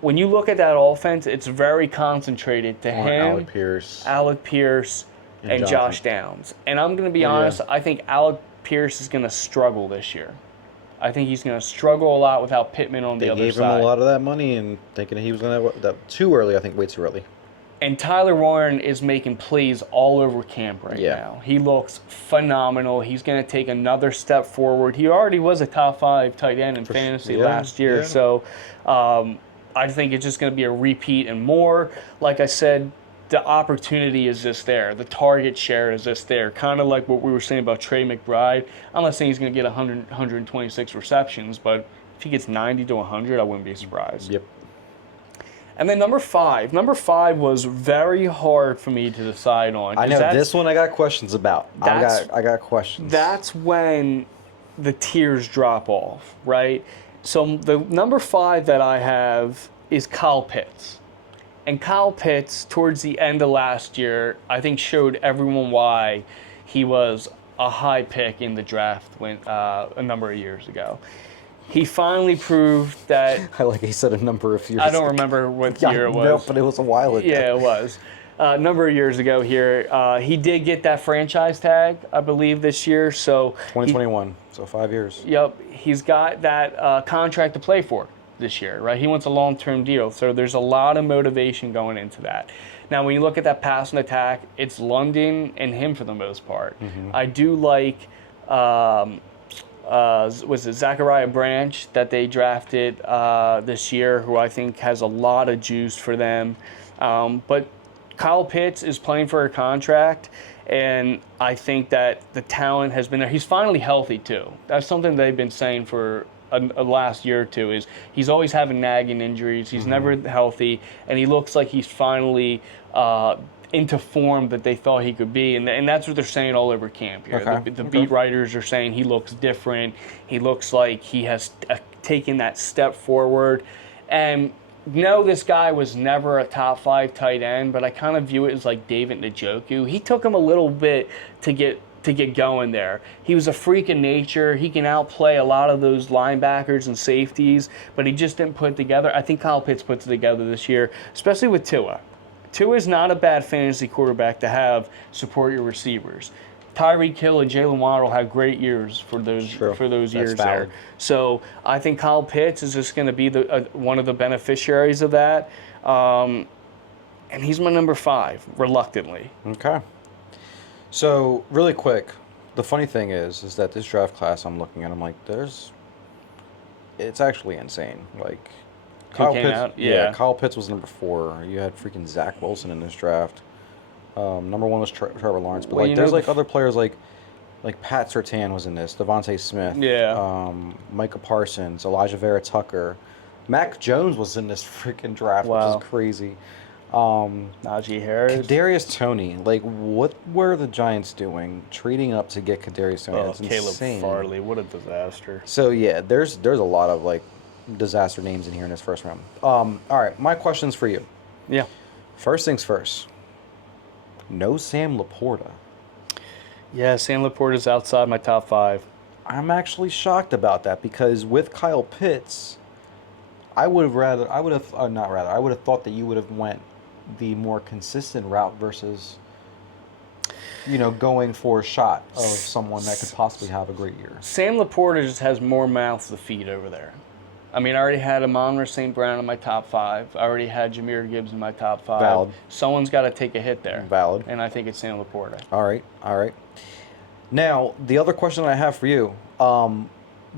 when you look at that offense, it's very concentrated to him, Alec Pierce, and Josh Downs. And I'm going to be honest, I think Alec Pierce is going to struggle this year. I think he's going to struggle a lot without Pittman on the other side. They gave him a lot of that money and thinking he was going to too early, I think, way too early. And Tyler Warren is making plays all over camp right now. He looks phenomenal. He's going to take another step forward. He already was a top 5 tight end in fantasy last year. Yeah. So I think it's just going to be a repeat and more. Like I said, the opportunity is just there. The target share is just there. Kind of like what we were saying about Trey McBride. I'm not saying he's going to get 126 receptions, but if he gets 90 to 100, I wouldn't be surprised. Yep. And then number 5 was very hard for me to decide on. I know this one I got questions about. I got questions. That's when the tears drop off, right? So the number 5 that I have is Kyle Pitts. And Kyle Pitts, towards the end of last year, I think showed everyone why he was a high pick in the draft a number of years ago. He finally proved that... I like he said a number of years I don't remember what year it was. No, but it was a while ago. Yeah, it was. A number of years ago here. He did get that franchise tag, I believe, this year. So 2021, so 5 years. Yep. He's got that contract to play for this year, right? He wants a long-term deal. So there's a lot of motivation going into that. Now, when you look at that pass and attack, it's London and him for the most part. Mm-hmm. I do like... was it Zachariah Branch that they drafted this year, who I think has a lot of juice for them. But Kyle Pitts is playing for a contract, and I think that the talent has been there. He's finally healthy, too. That's something they've been saying for a last year or two is he's always having nagging injuries. He's never healthy, and he looks like he's finally into form that they thought he could be, and that's what they're saying all over camp here. Okay. The beat writers are saying he looks different. He looks like he has taken that step forward, and. No, this guy was never a top 5 tight end, but I kind of view it as like David Njoku. He took him a little bit to get going there. He was a freak in nature. He can outplay a lot of those linebackers and safeties, but he just didn't put it together. I think Kyle Pitts puts it together this year, especially with Tua. Tua is not a bad fantasy quarterback to have support your receivers. Tyreek Hill and Jalen Waddle had great years for those years there. So I think Kyle Pitts is just going to be one of the beneficiaries of that, and he's my number 5, reluctantly. Okay. So really quick, the funny thing is that this draft class I'm looking at, I'm like, it's actually insane. Like, Kyle Pitts, Kyle Pitts was number 4. You had freaking Zach Wilson in this draft. Number 1 was Trevor Lawrence, but there's other players like Pat Surtain was in this, Devontae Smith, Micah Parsons, Elijah Vera Tucker, Mac Jones was in this freaking draft, which is crazy. Najee Harris, Kadarius Toney, like what were the Giants doing, trading up to get Kadarius Toney? That's insane. Caleb Farley, what a disaster. So yeah, there's a lot of like disaster names in here in this first round. All right, my question's for you. Yeah. First things first. No Sam Laporta. Yeah, Sam Laporta's outside my top 5. I'm actually shocked about that because with Kyle Pitts, I would have thought that you would have went the more consistent route versus, going for a shot of someone that could possibly have a great year. Sam Laporta just has more mouths to feed over there. I mean, I already had Amon-Ra St. Brown in my top 5. I already had Jahmyr Gibbs in my top 5. Valid. Someone's got to take a hit there. Valid. And I think it's Sam Laporta. All right. Now, the other question I have for you,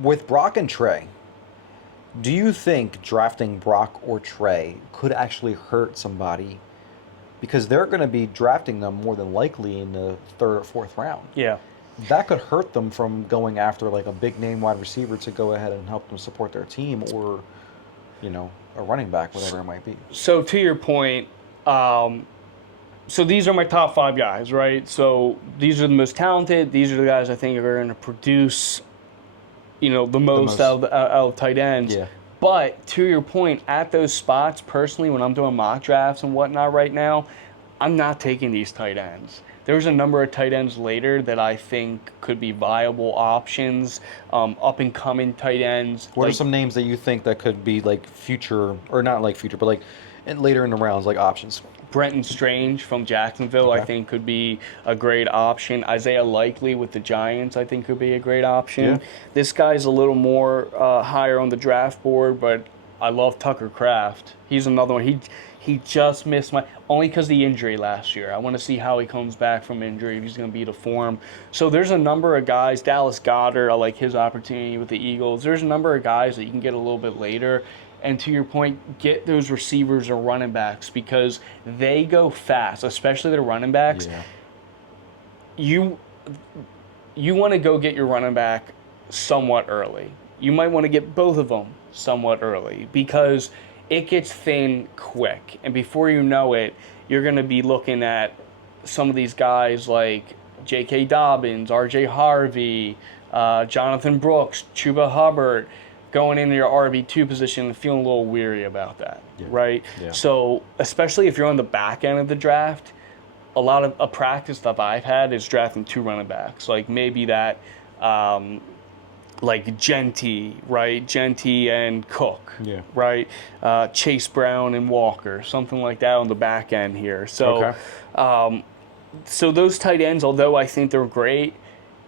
with Brock and Trey, do you think drafting Brock or Trey could actually hurt somebody? Because they're going to be drafting them more than likely in the 3rd or 4th round. Yeah. That could hurt them from going after like a big name wide receiver to go ahead and help them support their team, or a running back, whatever it might be. So to your point, so these are my top 5 guys, right? So these are the most talented. These are the guys I think are going to produce the most out of tight ends. Yeah. But to your point, at those spots, personally, when I'm doing mock drafts and whatnot right now, I'm not taking these tight ends. There's a number of tight ends later that I think could be viable options, up-and-coming tight ends. What are some names that you think that could be like future, or not like future, but like later in the rounds, like options? Brenton Strange from Jacksonville, I think, could be a great option. Isaiah Likely with the Giants, I think, could be a great option. Yeah. This guy's a little more higher on the draft board, but I love Tucker Kraft. He's another one. He just missed only because of the injury last year. I want to see how he comes back from injury, if he's going to be to form. So there's a number of guys. Dallas Goedert, I like his opportunity with the Eagles. There's a number of guys that you can get a little bit later. And to your point, get those receivers or running backs because they go fast, especially the running backs. Yeah. You want to go get your running back somewhat early. You might want to get both of them somewhat early because it gets thin quick. And before you know it, you're going to be looking at some of these guys like J.K. Dobbins, R.J. Harvey, Jonathan Brooks, Chuba Hubbard, going into your RB2 position and feeling a little weary about that, right? Yeah. So especially if you're on the back end of the draft, a lot of a practice that I've had is drafting 2 running backs. Like maybe that like Genty, right? Genty and Cook, right? Chase Brown and Walker, something like that on the back end here. So, so those tight ends, although I think they're great,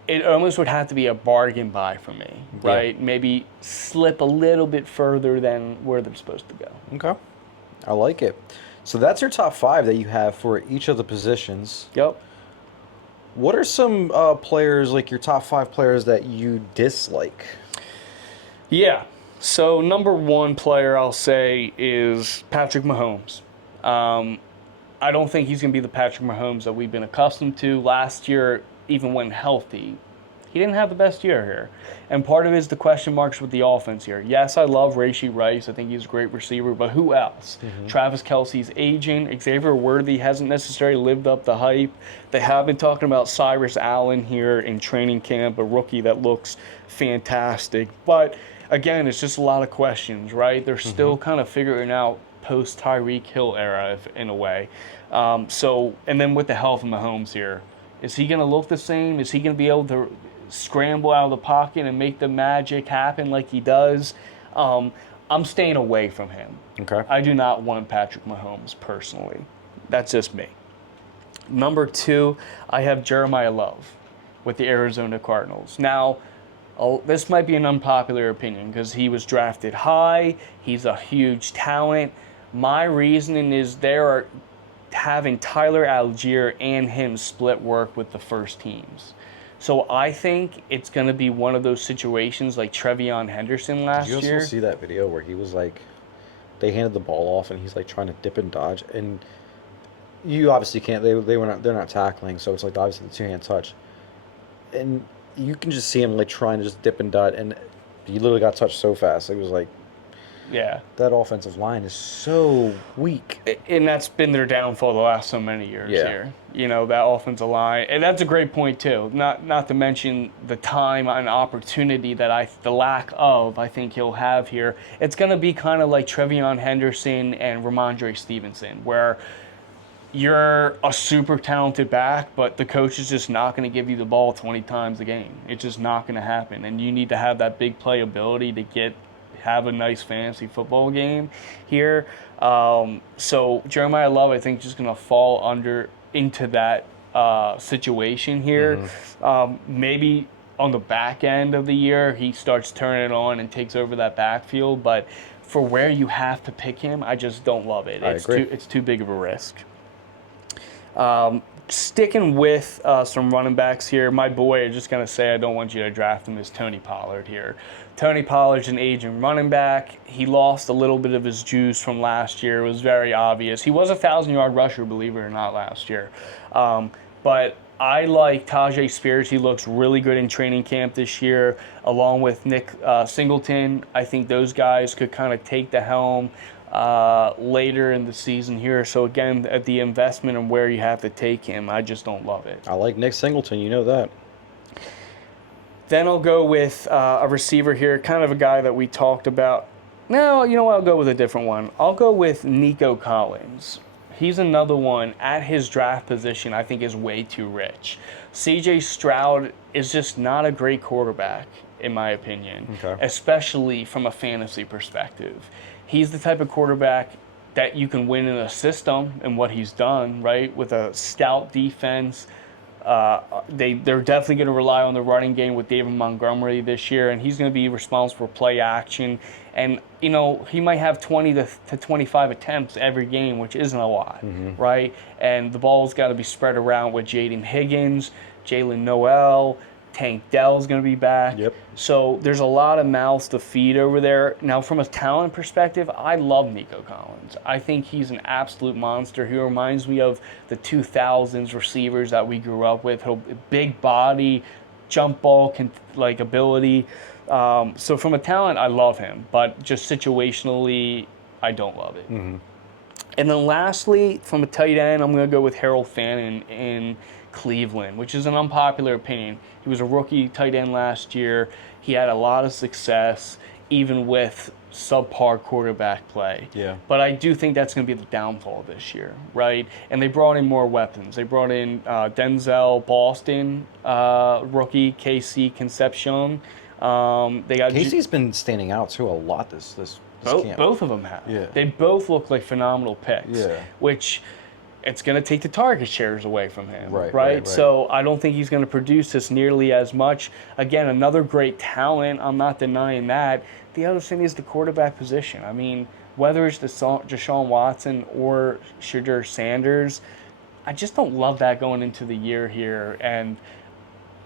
it almost would have to be a bargain buy for me, right? Yeah. Maybe slip a little bit further than where they're supposed to go. Okay, I like it. So that's your top 5 that you have for each of the positions. Yep. What are some players, like your top 5 players that you dislike? Yeah. So number 1 player I'll say is Patrick Mahomes. I don't think he's going to be the Patrick Mahomes that we've been accustomed to. Last year, even when healthy, he he didn't have the best year here. And part of it is the question marks with the offense here. Yes, I love Rashee Rice. I think he's a great receiver, but who else? Travis Kelce's aging. Xavier Worthy hasn't necessarily lived up the hype. They have been talking about Cyrus Allen here in training camp, a rookie that looks fantastic. But again, it's just a lot of questions, right? They're still kind of figuring out post Tyreek Hill era in a way. And then with the health of Mahomes here, is he going to look the same? Is he going to be able to scramble out of the pocket and make the magic happen like he does? I'm staying away from him. Okay. I do not want Patrick Mahomes personally. That's just me. Number 2, I have Jeremiah Love with the Arizona Cardinals. Now, this might be an unpopular opinion because he was drafted high. He's a huge talent. My reasoning is they're having Tyler Algier and him split work with the first teams. So I think it's going to be one of those situations like Trevion Henderson last Did you year. also see that video where he was like, they handed the ball off and he's like trying to dip and dodge, and you obviously can't. They're not tackling, so it's like obviously the 2-hand touch, and you can just see him like trying to just dip and dodge, and he literally got touched so fast. It was like, yeah, that offensive line is so weak. And that's been their downfall the last so many years here. You know, that offensive line. And that's a great point, too. Not to mention the time and opportunity that the lack of, I think he'll have here. It's going to be kind of like Trevion Henderson and Ramondre Stevenson, where you're a super talented back, but the coach is just not going to give you the ball 20 times a game. It's just not going to happen. And you need to have that big play ability to have a nice fantasy football game here. So Jeremiah Love, I think, just going to fall into that situation here. Maybe on the back end of the year, he starts turning it on and takes over that backfield. But for where you have to pick him, I just don't love it. It's too big of a risk. Sticking with some running backs here, my boy, I'm just going to say I don't want you to draft him, is Tony Pollard here. Tony Pollard's an aging running back. He lost a little bit of his juice from last year. It was very obvious. He was a 1,000-yard rusher, believe it or not, last year. But I like Tajay Spears. He looks really good in training camp this year, along with Nick Singleton. I think those guys could kind of take the helm later in the season here. So again, at the investment and where you have to take him, I just don't love it. I like Nick Singleton, you know that. Then I'll go with a receiver here, kind of a guy that we talked about. No, you know what? I'll go with a different one. I'll go with Nico Collins. He's another one at his draft position I think is way too rich. C.J. Stroud is just not a great quarterback, in my opinion, especially from a fantasy perspective. He's the type of quarterback that you can win in a system and what he's done, right, with a stout defense. They're definitely going to rely on the running game with David Montgomery this year, and he's going to be responsible for play action. And, you know, he might have 20 to 25 attempts every game, which isn't a lot, right? And the ball's got to be spread around with Jaden Higgins, Jalen Noel, Tank Dell's going to be back. So there's a lot of mouths to feed over there. Now, from a talent perspective, I love Nico Collins. I think he's an absolute monster. He reminds me of the 2000s receivers that we grew up with. Big body, jump ball ability. So from a talent, I love him. But just situationally, I don't love it. And then lastly, from a tight end, I'm going to go with Harold Fannin in Cleveland, which is an unpopular opinion. He was a rookie tight end last year. He had a lot of success, even with subpar quarterback play. But I do think that's going to be the downfall this year, right? And they brought in more weapons. They brought in Denzel Boston, rookie, KC Concepcion. Casey's been standing out too a lot this camp. Both of them have. They both look like phenomenal picks, which it's going to take the target shares away from him, right? So I don't think he's going to produce this nearly as much. Again, another great talent. I'm not denying that. The other thing is the quarterback position. I mean, whether it's Deshaun Watson or Shadur Sanders, I just don't love that going into the year here. And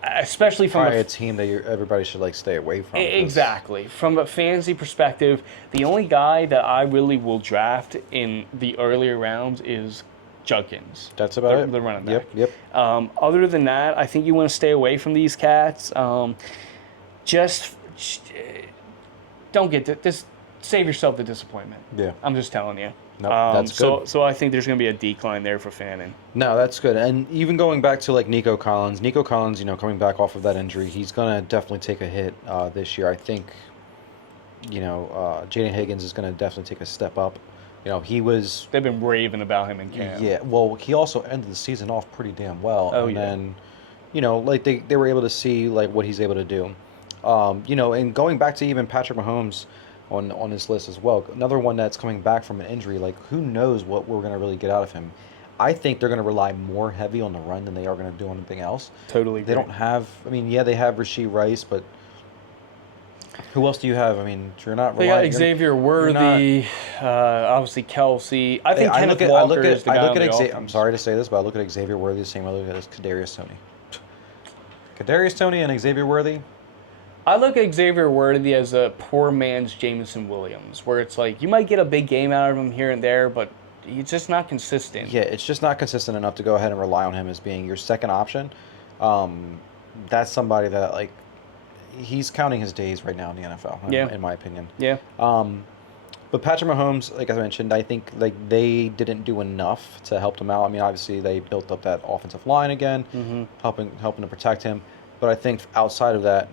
especially from a team that everybody should stay away from. Exactly. From a fantasy perspective, the only guy that I really will draft in the earlier rounds is Judkins. That's about it. The running back. Yep. Other than that, I think you want to stay away from these cats. Just don't just save yourself the disappointment. Yeah. I'm just telling you. No, that's good. So I think there's going to be a decline there for Fannin. No, that's good. And even going back to like Nico Collins, coming back off of that injury, he's going to definitely take a hit this year. I think, Jaden Higgins is going to definitely take a step up. They've been raving about him in camp. Yeah, well, he also ended the season off pretty damn well. Oh, and yeah. then, like they were able to see like what he's able to do. And going back to even Patrick Mahomes on this list as well. Another one that's coming back from an injury. Like, who knows what we're going to really get out of him. I think they're going to rely more heavy on the run than they are going to do on anything else. Totally agree. They don't have... they have Rashee Rice, but who else do you have? You're not They relying... got Xavier Worthy, obviously Kelsey. I think Kenneth Walker is the guy on the offense. I'm sorry to say this, but I look at Xavier Worthy the same way I look at Kadarius Toney. Kadarius Toney and Xavier Worthy... I look at Xavier Worthy as a poor man's Jameson Williams, where it's like you might get a big game out of him here and there, but he's just not consistent. Yeah, it's just not consistent enough to go ahead and rely on him as being your second option. That's somebody that, like, he's counting his days right now in the NFL, in my opinion. Yeah. But Patrick Mahomes, like I mentioned, I think like they didn't do enough to help him out. Obviously they built up that offensive line again, helping to protect him. But I think outside of that,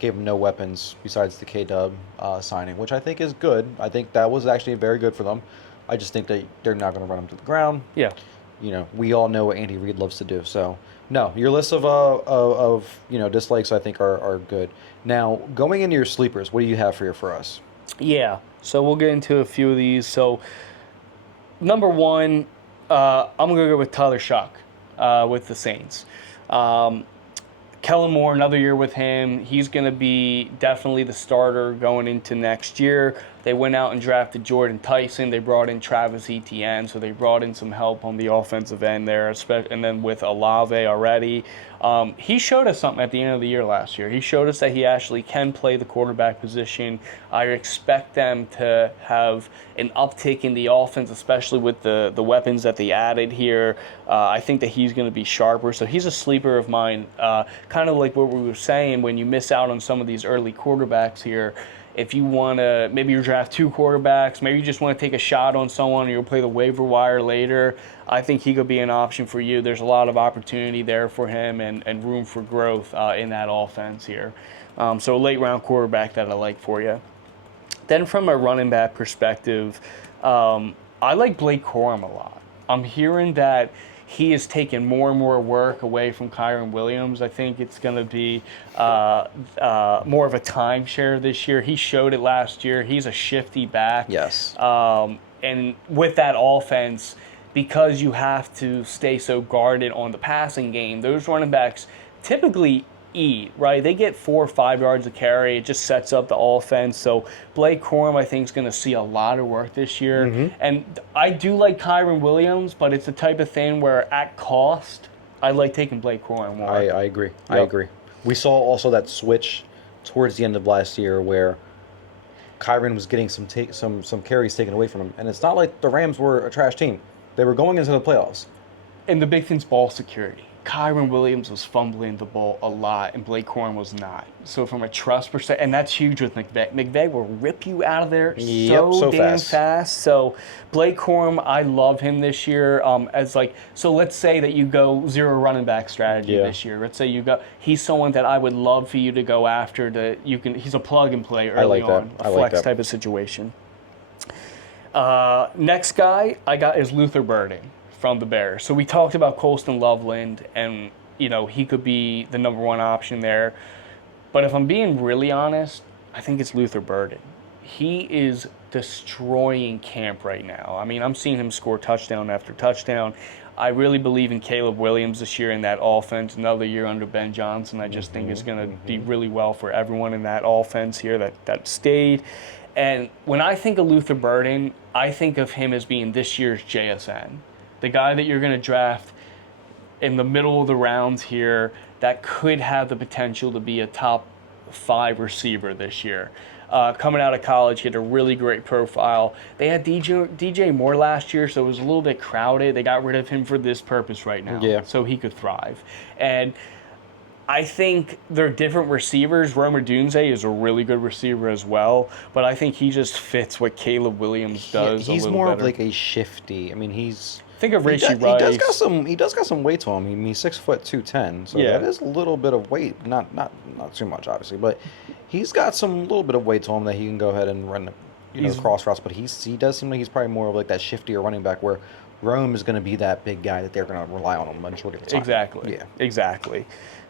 gave him no weapons besides the K-Dub signing, which I think is good. I think that was actually very good for them. I just think they're not going to run him to the ground. Yeah. We all know what Andy Reid loves to do. So, no, your list of dislikes I think are good. Now, going into your sleepers, what do you have for us? Yeah. So we'll get into a few of these. So, number one, I'm going to go with Tyler Shock with the Saints. Kellen Moore, another year with him. He's going to be definitely the starter going into next year. They went out and drafted Jordan Tyson. They brought in Travis Etienne, so they brought in some help on the offensive end there, and then with Olave already. He showed us something at the end of the year last year. He showed us that he actually can play the quarterback position. I expect them to have an uptick in the offense, especially with the weapons that they added here. I think that he's going to be sharper. So he's a sleeper of mine. Kind of like what we were saying, when you miss out on some of these early quarterbacks here, if you want to, maybe you draft two quarterbacks, maybe you just want to take a shot on someone, or you'll play the waiver wire later, I think he could be an option for you. There's a lot of opportunity there for him and room for growth in that offense here. So a late-round quarterback that I like for you. Then from a running back perspective, I like Blake Corum a lot. I'm hearing that he is taking more and more work away from Kyren Williams. I think it's going to be more of a timeshare this year. He showed it last year. He's a shifty back. Yes. And with that offense, because you have to stay so guarded on the passing game, those running backs typically eat, right? They get 4 or 5 yards of carry. It just sets up the offense. So Blake Corum, I think, is going to see a lot of work this year. And I do like Kyren Williams, but it's the type of thing where at cost, I like taking Blake Corum more. I agree. Yep. I agree. We saw also that switch towards the end of last year where Kyren was getting some carries taken away from him. And it's not like the Rams were a trash team. They were going into the playoffs. And the big thing's ball security. Kyren Williams was fumbling the ball a lot, and Blake Corum was not. So from a trust perspective, and that's huge with McVay. McVay will rip you out of there so damn fast. So Blake Corum, I love him this year. So let's say that you go zero running back strategy this year. Let's say he's someone that I would love for you to go after. He's a plug and play early on, a flex type of situation. Next guy I got is Luther Burden from the Bears. So we talked about Colston Loveland, and he could be the number one option there. But if I'm being really honest, I think it's Luther Burden. He is destroying camp right now. I'm seeing him score touchdown after touchdown. I really believe in Caleb Williams this year in that offense. Another year under Ben Johnson. I just think it's going to be really well for everyone in that offense here that stayed. And when I think of Luther Burden, I think of him as being this year's JSN. The guy that you're going to draft in the middle of the rounds here that could have the potential to be a top 5 receiver this year. Coming out of college, he had a really great profile. They had DJ Moore last year, so it was a little bit crowded. They got rid of him for this purpose right now, so he could thrive. And I think they're different receivers. Roma Dunze is a really good receiver as well, but I think he just fits what Caleb Williams does. He's a more better. of like a shifty. I mean, he's. Think of He Rashee does, Rice. he does got some weight to him. I mean, he's 6'2", 210, so that is a little bit of weight. Not too much, obviously, but he's got some little bit of weight to him that he can go ahead and run, cross routes. But he does seem like he's probably more of like that shiftier running back where Rome is going to be that big guy that they're going to rely on him majority of the time. Exactly. Yeah. Exactly.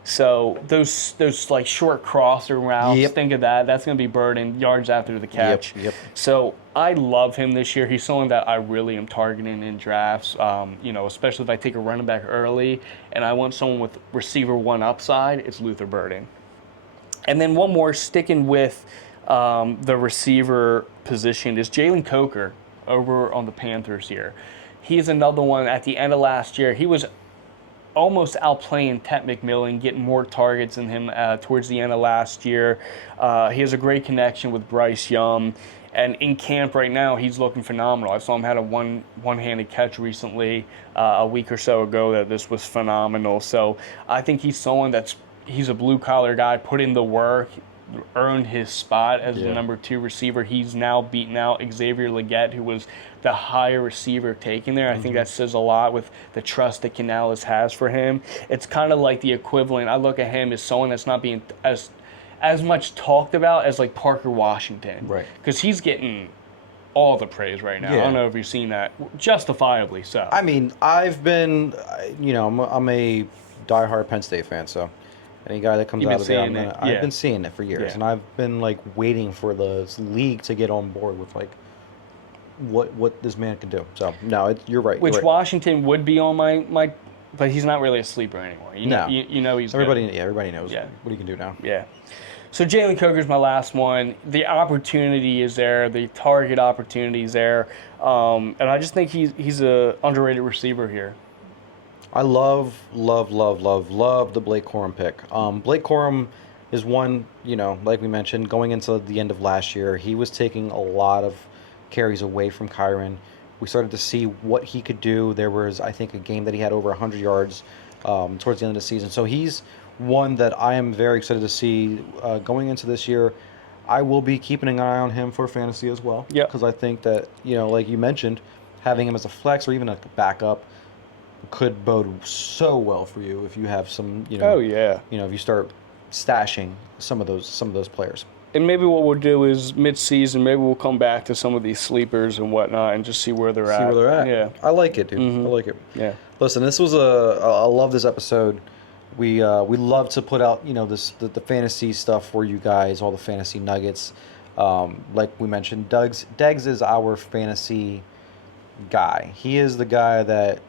So those like short crosser routes, think of that. That's going to be Burden, yards after the catch. Yep. So I love him this year. He's someone that I really am targeting in drafts, especially if I take a running back early and I want someone with receiver one upside, it's Luther Burden. And then one more, sticking with the receiver position, is Jalen Coker over on the Panthers here. He's another one at the end of last year. He was almost outplaying Ted McMillan, getting more targets than him towards the end of last year. He has a great connection with Bryce Young. And in camp right now, he's looking phenomenal. I saw him had a one-handed catch recently, a week or so ago, that this was phenomenal. So I think he's someone he's a blue-collar guy, put in the work, earned his spot as the number 2 receiver. He's now beaten out Xavier Legette, who was the higher receiver taken there. I think that says a lot with the trust that Canales has for him. It's kind of like the equivalent. I look at him as someone that's not being as much talked about as like Parker Washington. Right. Because he's getting all the praise right now. Yeah. I don't know if you've seen that. Justifiably so. I mean, I've been, I'm a diehard Penn State fan, so any guy that comes out of there, I've been seeing it for years, and I've been like waiting for the league to get on board with like what this man can do. So no, you're right. Which Washington would be on my, but he's not really a sleeper anymore. You know he's everybody. good. Yeah, everybody knows what he can do now. Yeah. So Jalen Coker's my last one. The opportunity is there. The target opportunity is there, and I just think he's a underrated receiver here. I love the Blake Corum pick. Blake Corum is one, like we mentioned, going into the end of last year, he was taking a lot of carries away from Kyron. We started to see what he could do. There was, I think, a game that he had over 100 yards towards the end of the season. So he's one that I am very excited to see going into this year. I will be keeping an eye on him for fantasy as well. Yeah. Because I think that, like you mentioned, having him as a flex or even a backup could bode so well for you if you have some, if you start stashing some of those players. And maybe what we'll do is mid-season, maybe we'll come back to some of these sleepers and whatnot and just see where they're at. Yeah. I like it, dude. I like it. Yeah. Listen, this was I love this episode. We love to put out, the fantasy stuff for you guys, all the fantasy nuggets. Like we mentioned, Degz is our fantasy guy. He is the guy that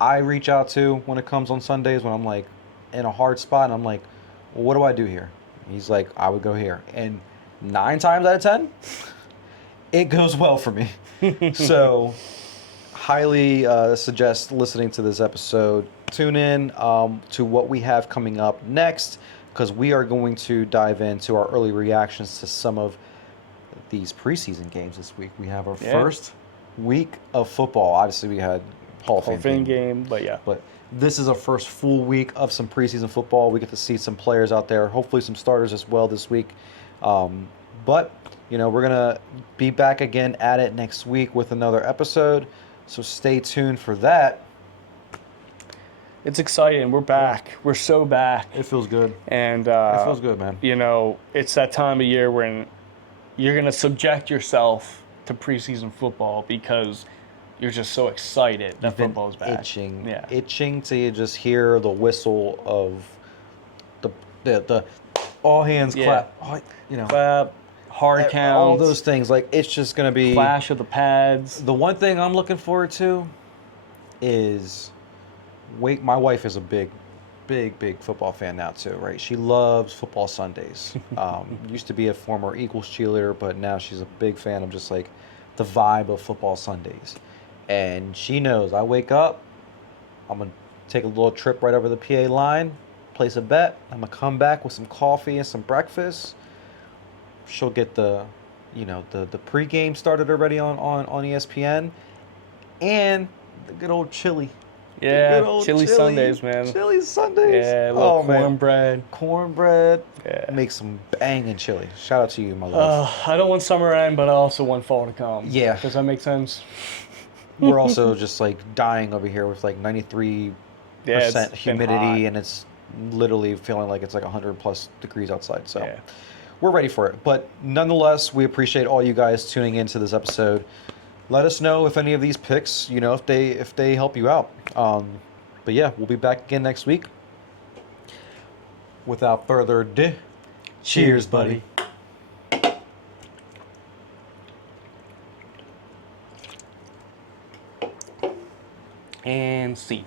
I reach out to when it comes on Sundays when I'm like in a hard spot and I'm like, well, what do I do here? He's like, I would go here. And 9 times out of 10, it goes well for me. So highly suggest listening to this episode. Tune in to what we have coming up next, because we are going to dive into our early reactions to some of these preseason games this week. We have our first week of football. Obviously, we had Hall of Fame game, but this is our first full week of some preseason football. We get to see some players out there, hopefully some starters as well this week. But we're gonna be back again at it next week with another episode. So stay tuned for that. It's exciting. We're back. We're so back. It feels good. And it feels good, man. It's that time of year when you're gonna subject yourself to preseason football because you're just so excited that football's back. Itching to just hear the whistle of the all hands clap. Clap, hard counts, all those things. Like, it's just gonna be flash of the pads. The one thing I'm looking forward to is my wife is a big football fan now too, right? She loves football Sundays. Used to be a former Eagles cheerleader, but now she's a big fan of just like the vibe of football Sundays. And she knows I wake up, I'm going to take a little trip right over the PA line, place a bet. I'm going to come back with some coffee and some breakfast. she'll get the the pregame started already on ESPN, and the good old chili. The Yeah, good old chili Sundays, man. Chili Sundays. Yeah, a little man. cornbread. Cornbread. Yeah. Make some banging chili. Shout out to you, my love. I don't want summer to end, but I also want fall to come. Yeah. Does that make sense? We're also just like dying over here with like 93% Yeah, it's been humidity, hot. and it's literally feeling like it's like 100 plus degrees outside. So Yeah. we're ready for it. But nonetheless, we appreciate all you guys tuning into this episode. Let us know if any of these picks, if they help you out. But yeah, we'll be back again next week. Without further ado, cheers, buddy. And scene.